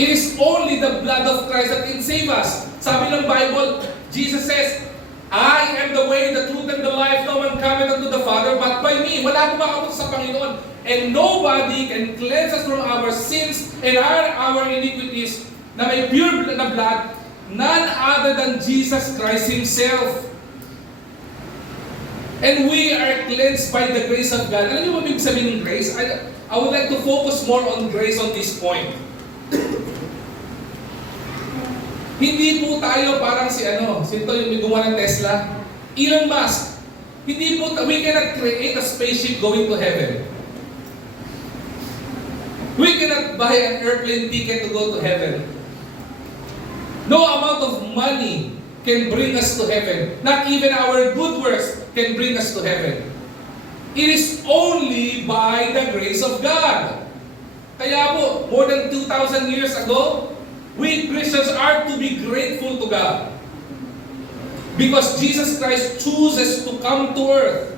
It is only the blood of Christ that can save us. Sabi ng Bible, Jesus says, I am the way, the truth, and the life. No one cometh unto the Father but by me. Wala po makapunta sa Panginoon. And nobody can cleanse us from our sins and our iniquities na may pure na blood, none other than Jesus Christ Himself. And we are cleansed by the grace of God. Alam niyo ba ibig sabihin ng grace? I would like to focus more on grace on this point. Hindi po tayo parang sino yung may gumawa ng Tesla? Elon Musk. Hindi po, we cannot create a spaceship going to heaven. We cannot buy an airplane ticket to go to heaven. No amount of money can bring us to heaven. Not even our good works can bring us to heaven. It is only by the grace of God. Kaya po, more than 2,000 years ago, we Christians are to be grateful to God. Because Jesus Christ chooses to come to earth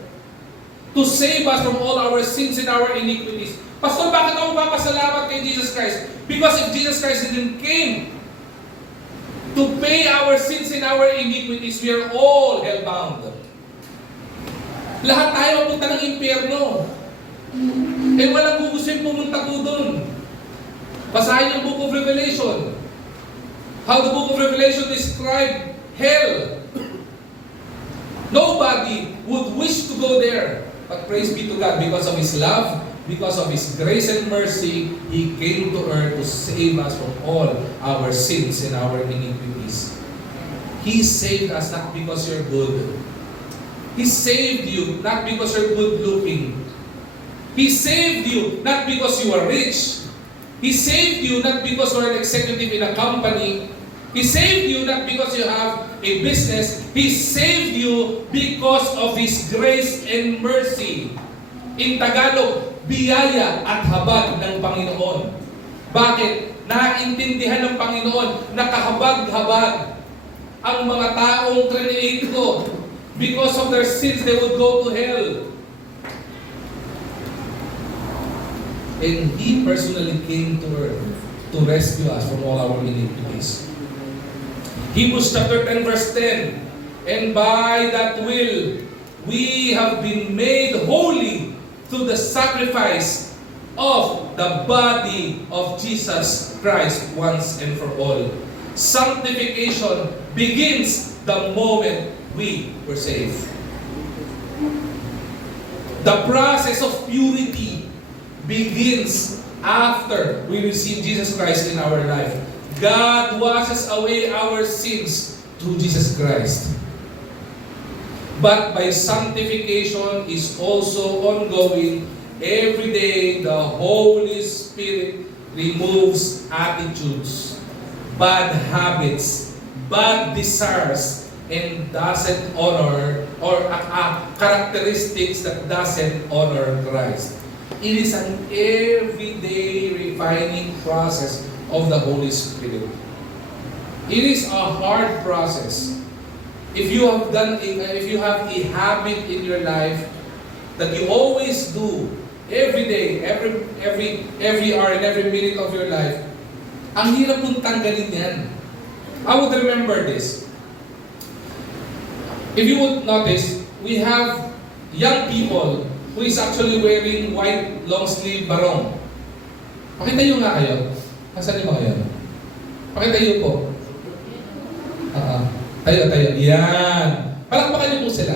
to save us from all our sins and our iniquities. Pastor, bakit ako papasalamat kay Jesus Christ? Because if Jesus Christ didn't came to pay our sins and our iniquities, we are all hellbound. Lahat tayo mapunta ng impyerno. Eh walang gugustuhin pumunta po doon. Basahin ang Book of Revelation. How the Book of Revelation described hell. Nobody would wish to go there. But praise be to God, because of His love, because of His grace and mercy, He came to earth to save us from all our sins and our iniquities. He saved us not because you're good. He saved you not because you're good looking. He saved you not because you are rich. He saved you not because you're an executive in a company. He saved you not because you have a business. He saved you because of His grace and mercy. In Tagalog, biyaya at habag ng Panginoon. Bakit? Naintindihan ng Panginoon na kahabag-habag ang mga taong trinate ko. Because of their sins, they would go to hell. And He personally came to earth to rescue us from all our iniquities. Hebrews chapter 10 verse 10, and by that will, we have been made holy through the sacrifice of the body of Jesus Christ once and for all. Sanctification begins the moment we were saved. The process of purity begins after we receive Jesus Christ in our life. God washes away our sins through Jesus Christ. But by sanctification is also ongoing. Every day, the Holy Spirit removes attitudes, bad habits, bad desires, and doesn't honor or characteristics that doesn't honor Christ. It is an everyday refining process of the Holy Spirit. It is a hard process. If you have a habit in your life that you always do every day, every hour and every minute of your life, ang hirap mong tanggalin yan. I would remember this. If you would notice, we have young people who is actually wearing white long sleeve barong. Pakita nyo nga kayo. Nasaan yung mga yan? Pakita nyo po. Tayo. Yan. Palakpakan niyo po sila.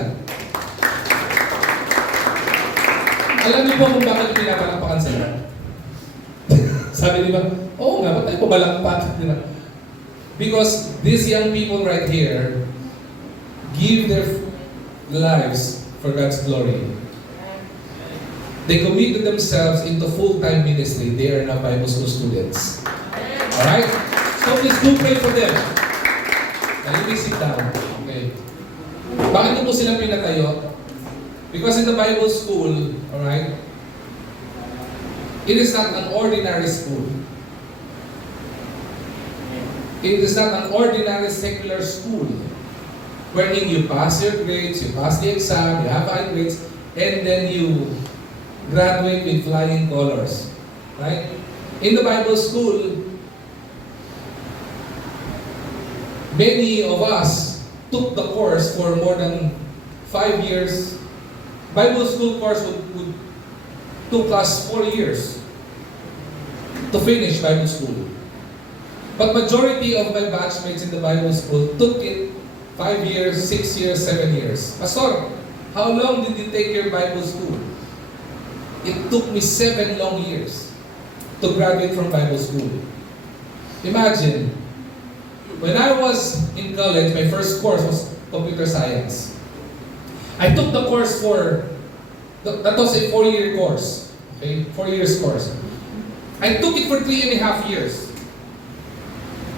Alam niyo po kung bakit pinapalakpakan sila? Sabi niyo ba, oo nga, ba't tayo pabalakpak? Because these young people right here give their lives for God's glory. They committed themselves into full-time ministry. They are now Bible school students. Alright? So please do pray for them. Now, you may sit down. Okay. Bakit niyo po sila pinatayo? Because in the Bible school, alright, it is not an ordinary school. It is not an ordinary secular school wherein you pass your grades, you pass the exam, you have high grades, and then you graduate with flying colors. Right? In the Bible school, many of us took the course for more than 5 years. Bible school course took us 4 years to finish Bible school. But majority of my batchmates in the Bible school took it 5 years, 6 years, 7 years. Pastor, how long did you take your Bible school? It took me 7 long years to graduate from Bible school. Imagine, when I was in college, my first course was computer science. I took the course that was a 4-year course. Okay, 4 years course. I took it for 3.5 years.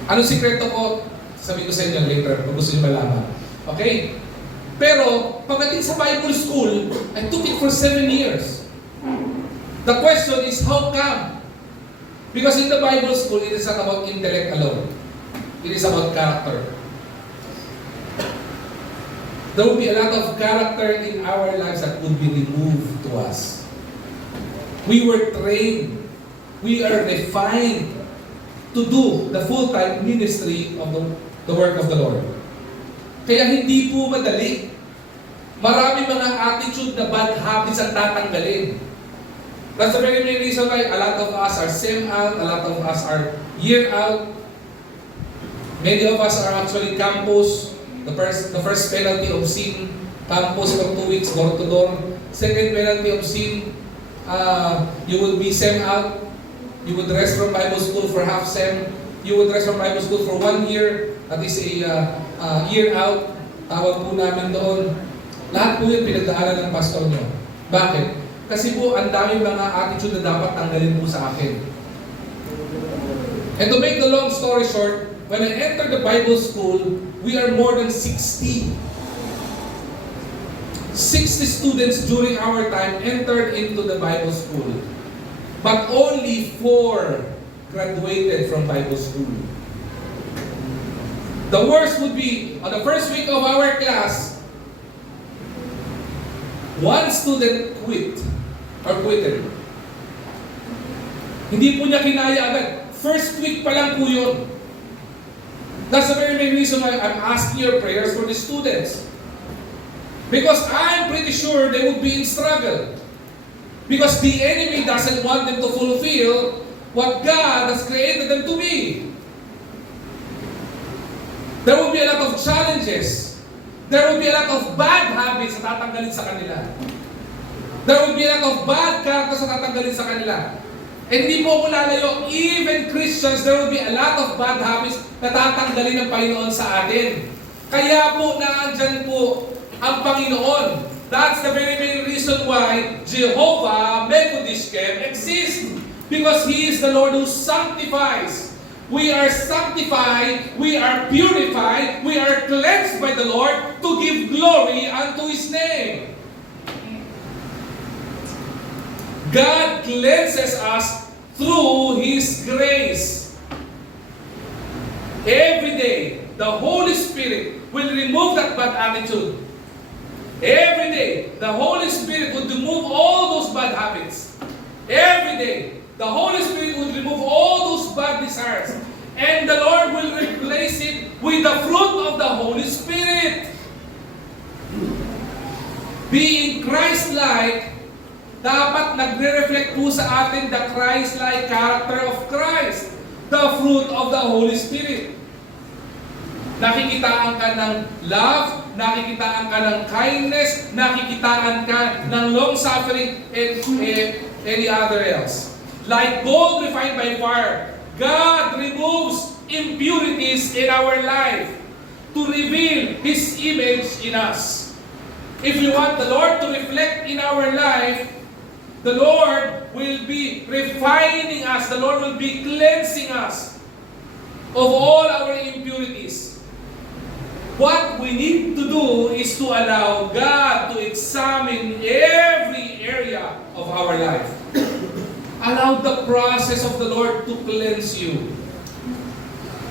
Anong sikreto ko? Sabihin ko sa inyo later kung gusto nyo malaman. Okay? Pero, pagdating sa Bible school, I took it for 7 years. The question is, how come? Because in the Bible school, it is not about intellect alone. It is about character. There will be a lot of character in our lives that would be removed to us. We were trained. We are refined to do the full-time ministry of the work of the Lord. Kaya hindi po madali. Marami mga attitude na bad habits ang tatanggalin. That's the very main reason why a lot of us are SEM out, a lot of us are year out. Many of us are actually campus. The first penalty of sin, campus for 2 weeks, door to door. Second penalty of sin, you will be SEM out. You would rest from Bible school for half SEM. You would rest from Bible school for 1 year. That is a year out. Tawag po namin doon. Lahat po yun pinagdaanan ng pastor nyo. Bakit? Kasi po, ang daming mga attitude na dapat tanggalin po sa akin. And to make the long story short, when I entered the Bible school, we are more than 60. 60 students during our time entered into the Bible school. But only 4 graduated from Bible school. The worst would be, on the first week of our class, 1 student quitted. Hindi po niya kinaya agad. First week pa lang po yun. That's the very main reason why I'm asking your prayers for the students. Because I'm pretty sure they would be in struggle. Because the enemy doesn't want them to fulfill what God has created them to be. There will be a lot of challenges. There will be a lot of bad habits na tatanggalin sa kanila. There will be a lot of bad characters na tatanggalin sa kanila. And hindi po ako lalayo, even Christians, there will be a lot of bad habits na tatanggalin ng Panginoon sa atin. Kaya po naandyan po ang Panginoon. That's the very main reason why Jehovah Mekudishkem exists. Because He is the Lord who sanctifies. We are sanctified, we are purified, we are cleansed by the Lord to give glory unto His name. God cleanses us through His grace. Every day, the Holy Spirit will remove that bad attitude. Every day, the Holy Spirit would remove all those bad habits. Every day, the Holy Spirit would remove all those bad desires. And the Lord will replace it with the fruit of the Holy Spirit. Being Christ-like, dapat nagre-reflect po sa atin the Christ-like character of Christ. The fruit of the Holy Spirit. Nakikitaan ka ng love, nakikitaan ka ng kindness, nakikitaan ka ng long-suffering, and any other else. Like gold refined by fire, God removes impurities in our life to reveal His image in us. If we want the Lord to reflect in our life, the Lord will be refining us. The Lord will be cleansing us of all our impurities. What we need to do is to allow God to examine every area of our life. Allow the process of the Lord to cleanse you.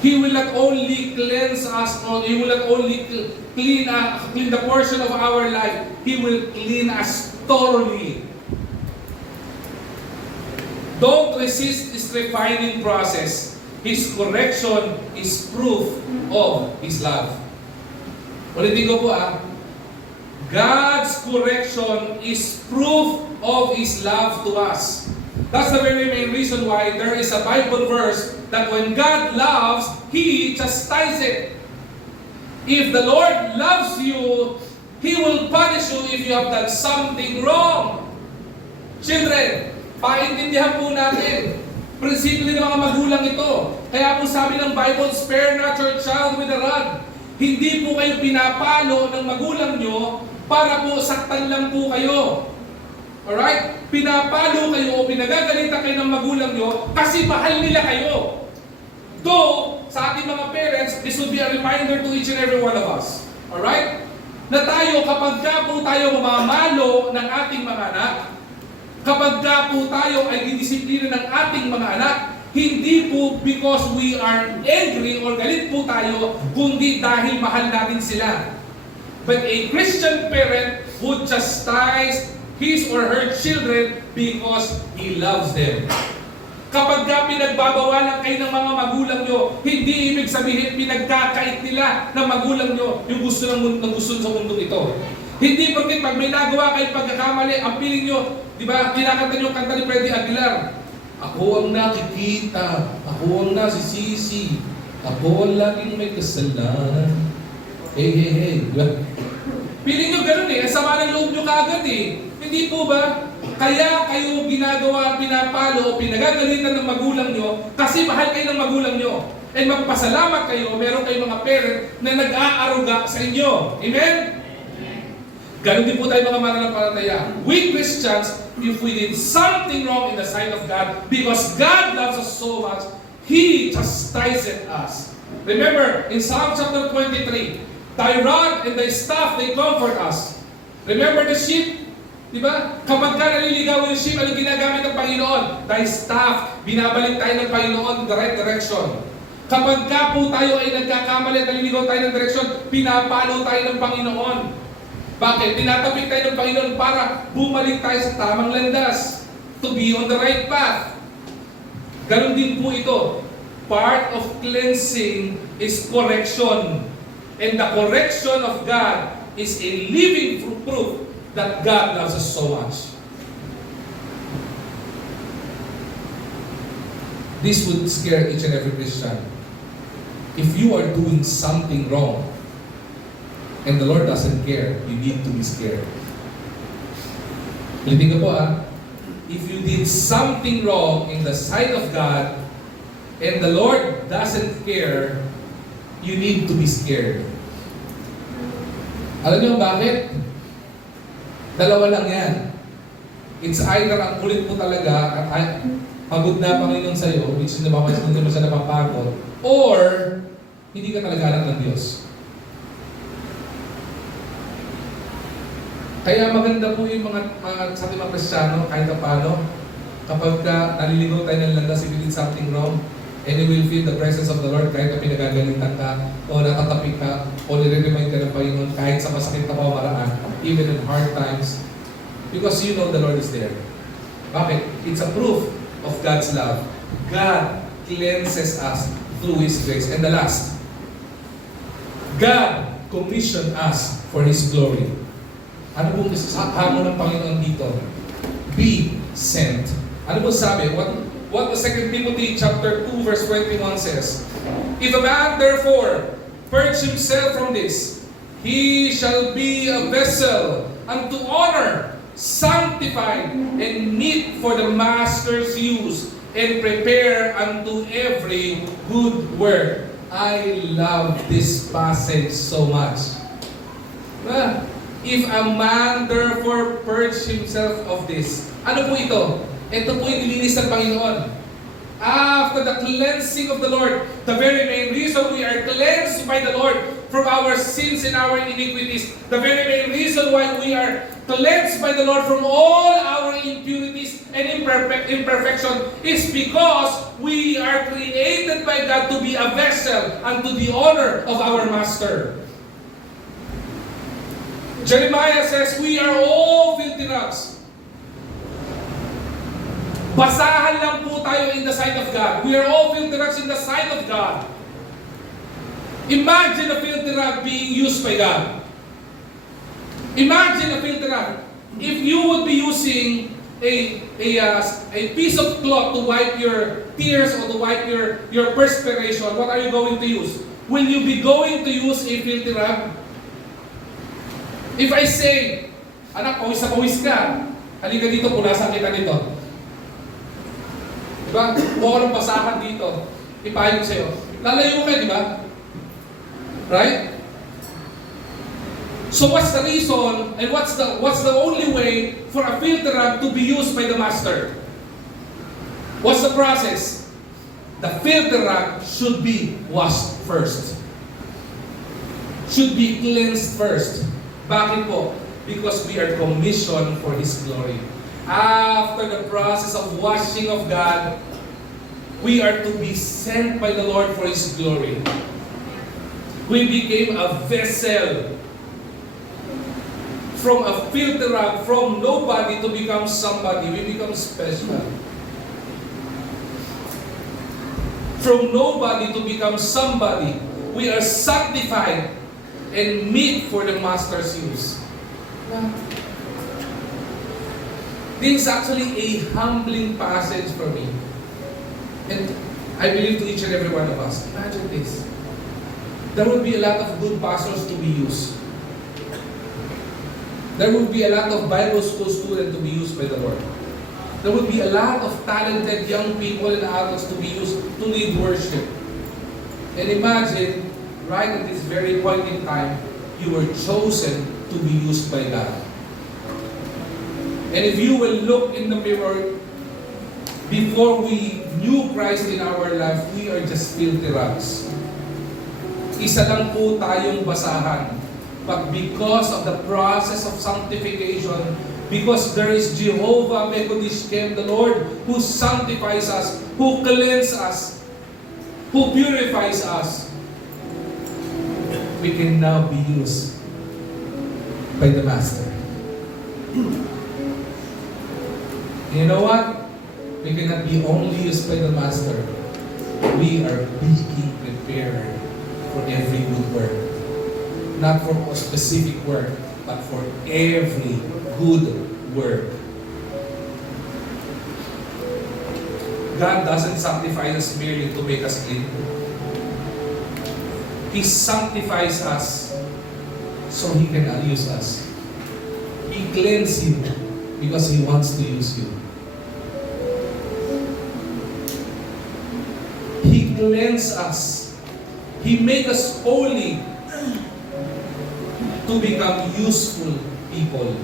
He will not only cleanse us, or He will not only clean the portion of our life, He will clean us thoroughly. Don't resist His refining process. His correction is proof of His love. Ulitin ko po God's correction is proof of His love to us. That's the very main reason why there is a Bible verse that when God loves, He chastises it. If the Lord loves you, He will punish you if you have done something wrong. Children, paintindihan po natin. Prinsipyo ng mga magulang ito. Kaya po sabi ng Bible, spare not your child with a rod. Hindi po kayo pinapalo ng magulang nyo para po saktan lang po kayo. Alright? Pinapalo kayo o pinagagalitan kayo ng magulang nyo kasi mahal nila kayo. Though, sa ating mga parents, this will be a reminder to each and every one of us. Alright? Na tayo, kapag ka po tayo mamamalo ng ating mga anak, kapag ka po tayo ay didisiplina ng ating mga anak, hindi po because we are angry or galit po tayo, kundi dahil mahal natin sila. But a Christian parent would chastise his or her children because he loves them. Kapag ka pinagbabawalan kayo ng mga magulang nyo, hindi ibig sabihin pinagkakait nila ng magulang nyo yung gusto ng gusto sa mundong ito. Hindi porque pag may nagawa kayo pagkakamali, ang piling nyo, di ba, kinakanta nyo kanta ni Freddy Aguilar. Ako ang nakikita, ako ang nasisisi, ako ang laging may kasalanan. Hey. Piling nyo ganun ang sama ng loob nyo kagad Hindi po ba? Kaya kayo ginagawa, pinapalo o pinagagalitan ng magulang nyo kasi mahal kayo ng magulang nyo. And magpasalamat kayo, meron kayong mga parent na nag-aaruga sa inyo. Amen? Ganon din po tayo mga mananampalataya. We Christians, if we did something wrong in the sight of God, because God loves us so much, He chastises us. Remember, in Psalm chapter 23, thy rod and thy staff, they comfort us. Remember the sheep? Diba? Kapag ka naliligaw yung sheep, ano ginagamit ng Panginoon? Thy staff, binabalik tayo ng Panginoon the right direction. Kapag ka po tayo ay nagkakamali at naliligaw tayo ng direksyon, pinapalo tayo ng Panginoon. Bakit? Tinatapik tayo ng Panginoon para bumalik tayo sa tamang landas. To be on the right path. Ganon din po ito. Part of cleansing is correction. And the correction of God is a living proof that God loves us so much. This would scare each and every Christian. If you are doing something wrong, and the Lord doesn't care, you need to be scared. Ulitin ko po if you did something wrong in the sight of God and the Lord doesn't care, you need to be scared. Alam niyo bakit? Dalawa lang yan. It's either ang kulit mo talaga at pagod na Panginoon sa'yo, which hindi naman siya napapagod, or hindi ka talaga anak ng Diyos. Kaya maganda po yung mga sa ating mga Kristiyano, kahit na paano, kapag naliligaw tayo ng landas, if you did something wrong, and you will feel the presence of the Lord kahit na pinagagalitan ka, o natatapik ka, o nire-remind ka ng Panginoon kahit sa masakit na pamaraan, even in hard times, because you know the Lord is there. Bakit? It's a proof of God's love. God cleanses us through His grace. And the last, God commissioned us for His glory. Ano pong hamon ng Panginoon dito? Be sent. Ano po sabi? What the 2 Timothy chapter 2 verse 21 says? If a man therefore purge himself from this, he shall be a vessel unto honor, sanctified and meet for the master's use, and prepare unto every good work. I love this passage so much. If a man therefore purge himself of this. Ano po ito? Ito po yung nilinis ng Panginoon. After the cleansing of the Lord, the very main reason we are cleansed by the Lord from our sins and our iniquities, the very main reason why we are cleansed by the Lord from all our impurities and imperfection is because we are created by God to be a vessel unto the honor of our Master. Jeremiah says, we are all filthy rags. Basahan lang po tayo in the sight of God. We are all filthy rags in the sight of God. Imagine a filthy rag being used by God. Imagine a filthy rag. If you would be using a piece of cloth to wipe your tears or to wipe your perspiration, what are you going to use? Will you be going to use a filthy rag? If I say, anak, pawis na pawis ka, halika dito, punasan kita dito. Diba? Huwag ng basahan dito. Ipahayag sa'yo. Lalayo ka, di ba? Right? So what's the reason and what's the only way for a filter rag to be used by the master? What's the process? The filter rag should be washed first. Should be cleansed first. Bakit po? Because we are commissioned for His glory. After the process of washing of God, we are to be sent by the Lord for His glory. We became a vessel from a filter rag, from nobody to become somebody. We become special. From nobody to become somebody. We are sanctified and meet for the Master's use. This is actually a humbling passage for me. And I believe to each and every one of us. Imagine this. There will be a lot of good pastors to be used. There will be a lot of Bible school students to be used by the Lord. There will be a lot of talented young people and adults to be used to lead worship. And imagine, right at this very point in time, you were chosen to be used by God. And if you will look in the mirror, before we knew Christ in our life, we are just filthy rags. Isa lang po tayong basahan. But because of the process of sanctification, because there is Jehovah Mekodishkem, the Lord, who sanctifies us, who cleanses us, who purifies us, we can now be used by the Master. You know what? We cannot be only used by the Master. We are being prepared for every good work. Not for a specific work, but for every good work. God doesn't sanctify us merely to make us clean. He sanctifies us so He can use us. He cleanses you Because He wants to use you. He cleanses us. He makes us holy to become useful people.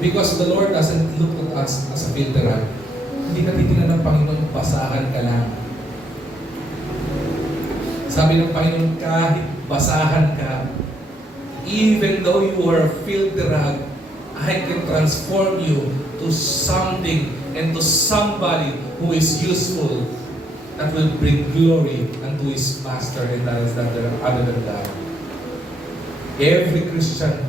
Because the Lord doesn't look at us as a filteran. Hindi ka titingnan ng Panginoon, basahan ka lang. Sabi ng Panginoon, kahit basahan ka, even though you are a filthy rag, I can transform you to something and to somebody who is useful, that will bring glory unto His Master, and that is not other than God. Every Christian,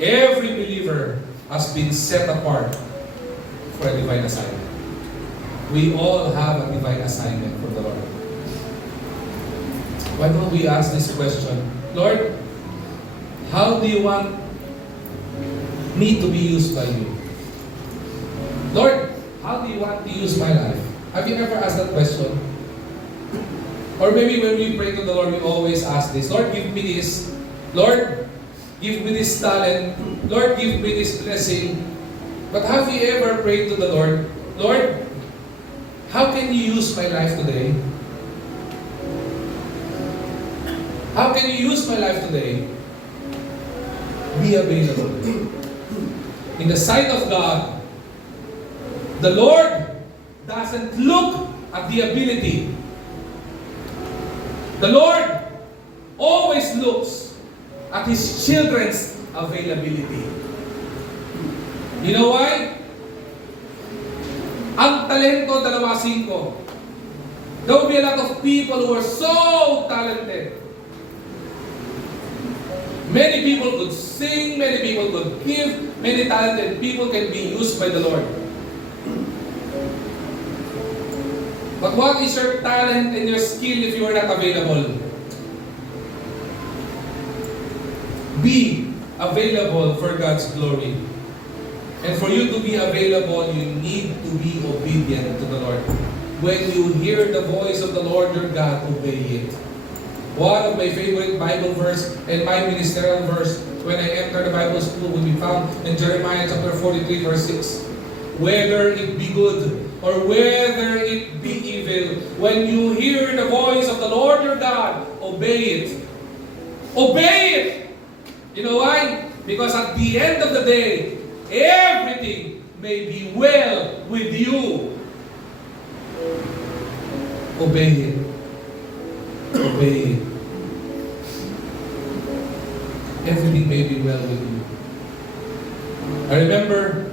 every believer has been set apart for a divine assignment. We all have a divine assignment from the Lord. Why don't we ask this question? Lord, how do you want me to be used by you? Lord, how do you want to use my life? Have you ever asked that question? Or maybe when we pray to the Lord, we always ask this, Lord, give me this. Lord, give me this talent. Lord, give me this blessing. But have you ever prayed to the Lord, Lord, how can you use my life today? How can you use my life today? Be available. In the sight of God, the Lord doesn't look at the ability. The Lord always looks at His children's availability. You know why? Ang talento, 2-5. There will be a lot of people who are so talented. Many people could sing, many people could give, many talented people can be used by the Lord. But what is your talent and your skill if you are not available? Be available for God's glory. And for you to be available, you need to be obedient to the Lord. When you hear the voice of the Lord your God, obey it. One of my favorite Bible verse and my ministerial verse when I entered the Bible school will be found in Jeremiah chapter 43 verse 6. Whether it be good or whether it be evil, when you hear the voice of the Lord your God, obey it. Obey it! You know why? Because at the end of the day, everything may be well with you. Obey it. Obey it. Everything may be well with you. I remember,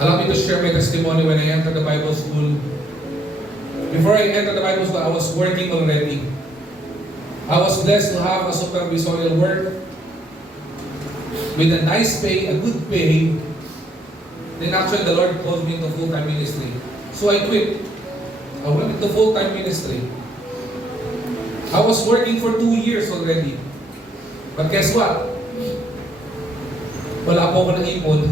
allow me to share my testimony when I entered the Bible school. Before I entered the Bible school, I was working already. I was blessed to have a supervisorial work with a nice pay, a good pay. Then actually the Lord called me into full-time ministry. So I quit. I went into full-time ministry. I was working for 2 years already. But guess what? Wala po ako na-ipon.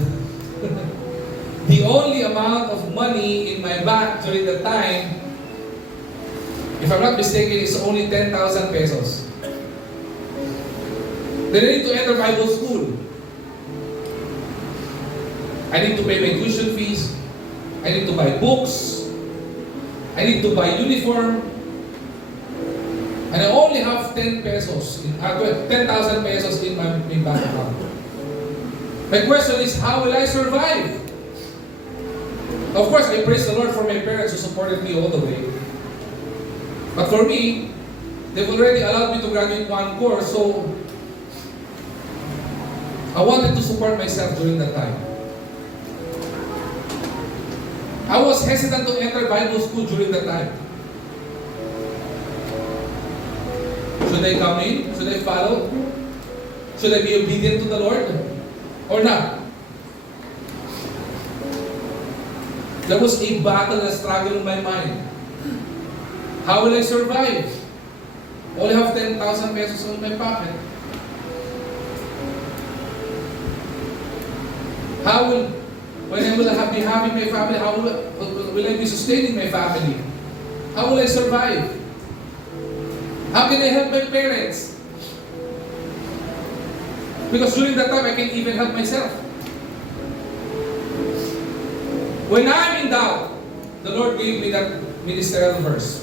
The only amount of money in my bank during that time, if I'm not mistaken, is only 10,000 pesos. Then I need to enter Bible school. I need to pay my tuition fees. I need to buy books. I need to buy uniform. And I only have 10,000 pesos in my bank account. My question is, how will I survive? Of course, I praise the Lord for my parents who supported me all the way. But for me, they've already allowed me to graduate one course, so I wanted to support myself during that time. I was hesitant to enter Bible school during that time. Should I come in? Should I follow? Should I be obedient to the Lord? Or not? There was a battle, a struggle in my mind. How will I survive? Only have 10,000 pesos in my pocket. How will, when I will be having my family, how will I be sustaining my family? How will I survive? How can I help my parents? Because during that time, I can even help myself. When I'm in doubt, the Lord gave me that ministerial verse.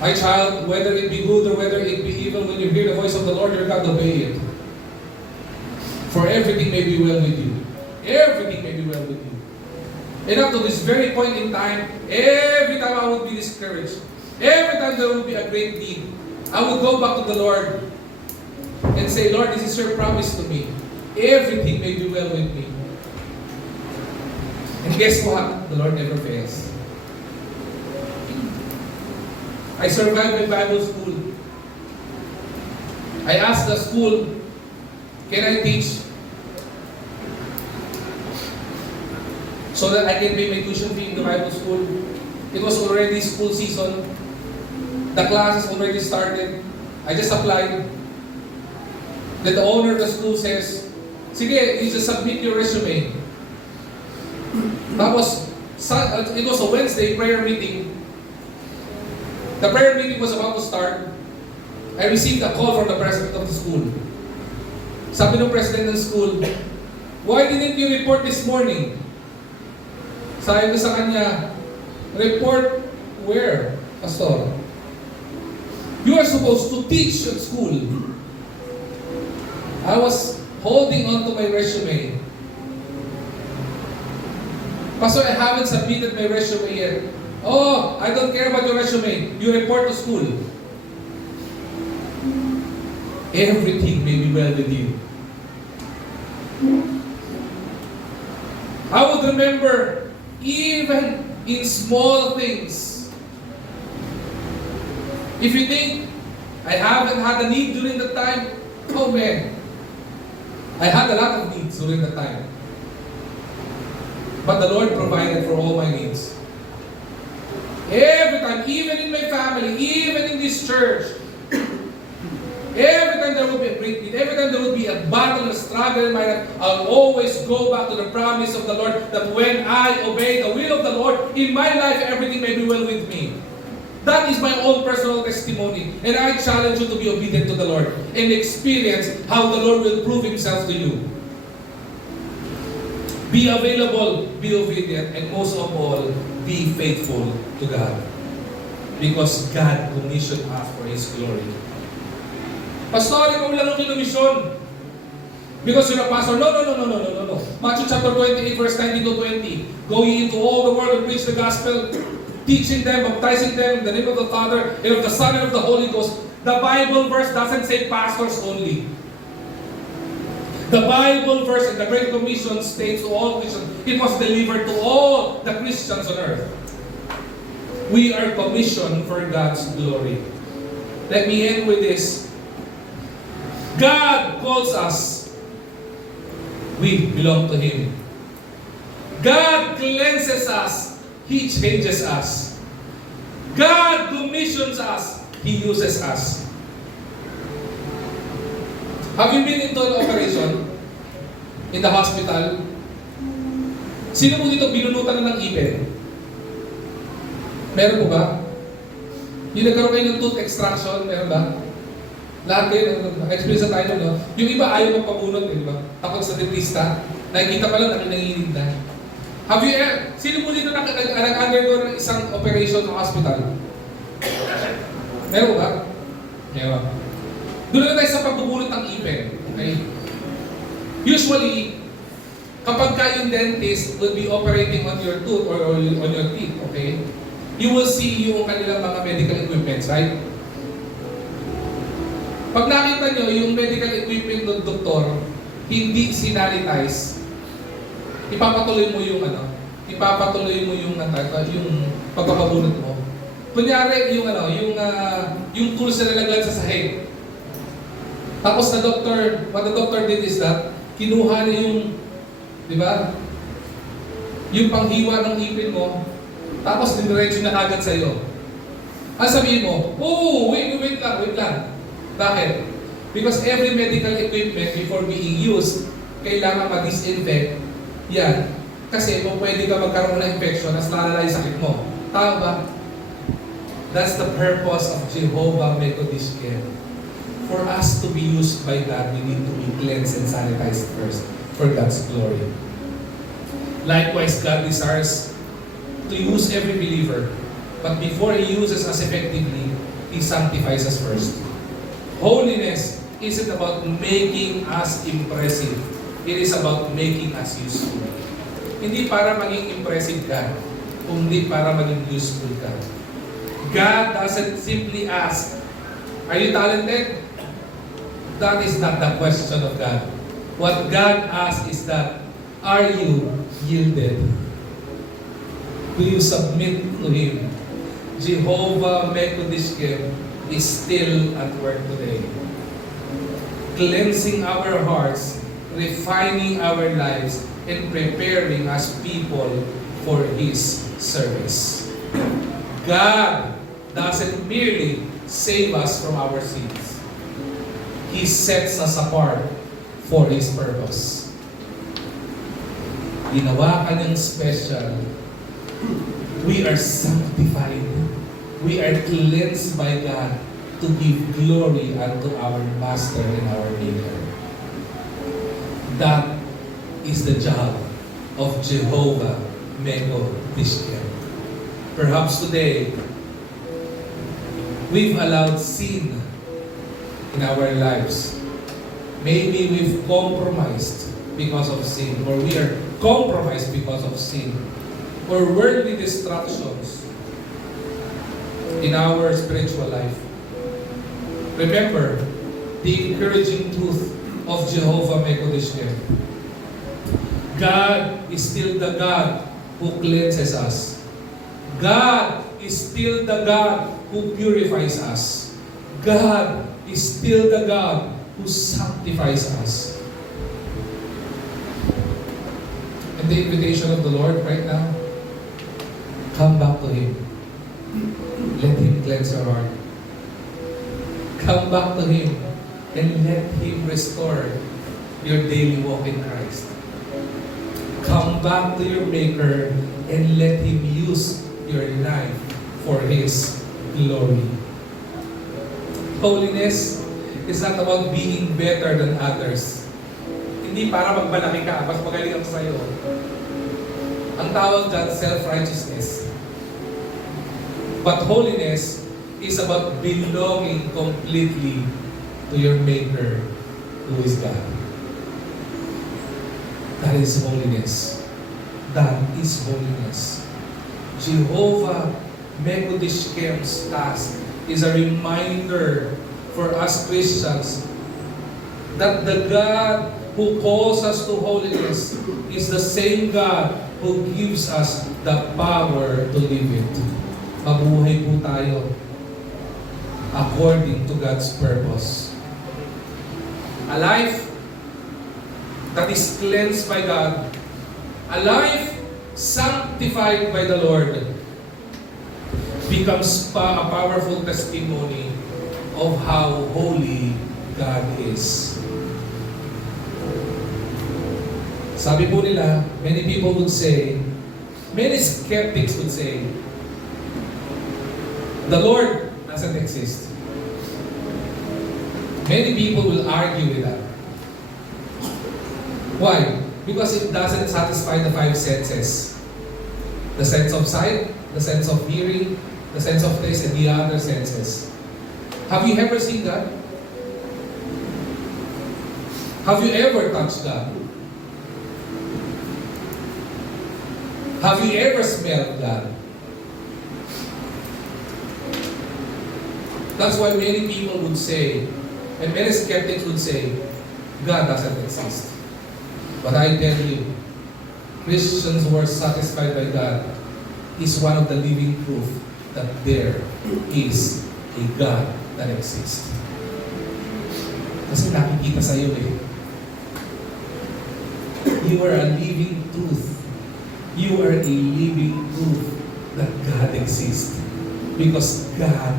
My child, whether it be good or whether it be evil, when you hear the voice of the Lord your God, obey it. For everything may be well with you. Everything may be well with you. And up to this very point in time, every time I would be discouraged, every time there would be a great need, I would go back to the Lord and say, Lord, this is your promise to me. Everything may be well with me. And guess what? The Lord never fails. I survived my Bible school. I asked the school, can I teach so that I can pay my tuition fee in the Bible school? It was already school season. The classes already started. I just applied. Then the owner of the school says, sige, you just submit your resume. Tapos, it was a Wednesday prayer meeting. The prayer meeting was about to start. I received a call from the president of the school. Sabi ng president ng school, why didn't you report this morning? Sabi ko sa kanya, report where, Pastor? You are supposed to teach at school. I was holding on to my resume. Pastor, I haven't submitted my resume yet. Oh, I don't care about your resume. You report to school. Everything may be well with you. I would remember, even in small things, if you think, I haven't had a need during the time, oh man, I had a lot of needs during the time. But the Lord provided for all my needs. Every time, even in my family, even in this church, every time there will be a great need, every time there will be a battle, a struggle in my life, I'll always go back to the promise of the Lord that when I obey the will of the Lord, in my life, everything may be well with me. That is my own personal testimony. And I challenge you to be obedient to the Lord and experience how the Lord will prove Himself to you. Be available, be obedient, and most of all, be faithful to God. Because God commissioned us for His glory. Pastor, ikaw lang ang kinomisyon. Because you're a pastor. No. Matthew chapter 28, verse 19 to 20. Go ye into all the world and preach the gospel, teaching them, baptizing them in the name of the Father, and of the Son, and of the Holy Ghost. The Bible verse doesn't say pastors only. The Bible verse in the Great Commission states to all Christians, it was delivered to all the Christians on earth. We are commissioned for God's glory. Let me end with this. God calls us. We belong to Him. God cleanses us. He changes us. God commissions us. He uses us. Have you been into an operation in the hospital? Sino mo dito binunutan na ng ipin? Meron po ba? Yung nagkaroon kayo ng tooth extraction, meron ba? Lahat kayo, experience na tayo, no? Yung iba ayaw magpabunot, di ba? Takot sa dentista, nakikita pa lang, nanginginig na. Have you ever, sino mo dito nag-undergo ng isang operation ng hospital? Meron ba? Meron. Doon na tayo sa pagbubunot ng ipin. Okay? Usually, kapag yung dentist will be operating on your tooth or on your teeth, okay? You will see yung kanilang mga medical equipments, right? Pag nakita nyo yung medical equipment ng doktor, hindi sinanitize, ipapatuloy mo yung yung pagpapabunot mo. Kunyari yung tools na nalaglag sa sahig. Tapos what the doctor did is that, kinuha niya yung, di ba? Yung panghiwa ng ipin mo, tapos diniretso na agad sa'yo. Ang sabihin mo, oh, wait lang. Bakit? Because every medical equipment before being used, kailangan ma-disinfect. Yan. Kasi kung pwede ka magkaroon ng infection, as lalala yung sakit mo. Tama ba? That's the purpose of Jehovah Methodist Care. for us to be used by God, we need to be cleansed and sanitized first for God's glory. Likewise, God desires to use every believer, but before He uses us effectively, He sanctifies us first. Holiness isn't about making us impressive. It is about making us useful. Hindi para maging impressive ka, kundi para maging useful ka. God doesn't simply ask, are you talented? That is not the question of God. What God asks is that, are you yielded? Do you submit to Him? Jehovah Mekodishkem is still at work today. Cleansing our hearts, refining our lives, and preparing us people for His service. God doesn't merely save us from our sins. He sets us apart for His purpose. Ginawa ka niyang special. We are sanctified. We are cleansed by God to give glory unto our Master and our Maker. That is the job of Jehovah Mekodishkem. Perhaps today, we've allowed sin in our lives. Maybe we've compromised because of sin, or we are compromised because of sin, or worldly distractions in our spiritual life. Remember the encouraging truth of Jehovah Mekodishkem. God is still the God who cleanses us. God is still the God who purifies us. God is still the God who sanctifies us. And the invitation of the Lord right now, come back to Him. Let Him cleanse your heart. Come back to Him and let Him restore your daily walk in Christ. Come back to your Maker and let Him use your life for His glory. Holiness is not about being better than others. Hindi para magmalaki ka, mas magaling ako sa'yo. Ang tawag dyan, self-righteousness. But holiness is about belonging completely to your Maker, who is God. That is holiness. That is holiness. Jehovah Mekodishkem's task is a reminder for us Christians that the God who calls us to holiness is the same God who gives us the power to live it. Mabuhay po tayo according to God's purpose. A life that is cleansed by God, a life sanctified by the Lord, becomes a powerful testimony of how holy God is. Sabi po nila, many people would say, many skeptics would say, the Lord doesn't exist. Many people will argue with that. Why? Because it doesn't satisfy the five senses. The sense of sight, the sense of hearing, the sense of taste, and the other senses. Have you ever seen God? Have you ever touched God? Have you ever smelled God? That's why many people would say, and many skeptics would say, God doesn't exist. But I tell you, Christians who are satisfied by God is one of the living proof that there is a God that exists. Kasi nakikita sa iyo eh. You are a living truth. You are a living proof that God exists. Because God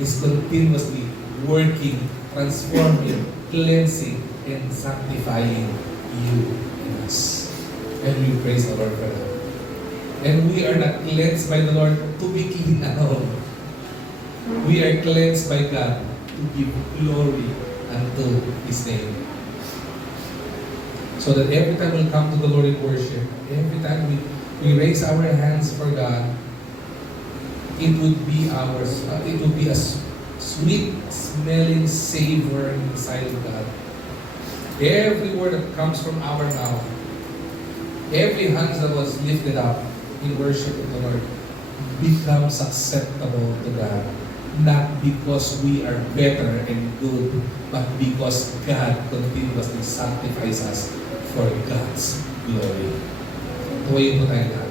is continuously working, transforming, cleansing, and sanctifying you and us. And we praise the Lord for that. And we are not cleansed by the Lord to be clean alone. We are cleansed by God to give glory unto His name. So that every time we come to the Lord in worship, every time we raise our hands for God, it would be ours. It would be a sweet smelling savor inside of God. Every word that comes from our mouth, every hand that was lifted up in worship of the Lord becomes acceptable to God. Not because we are better and good, but because God continuously sanctifies us for God's glory. Tuwayin po tayo.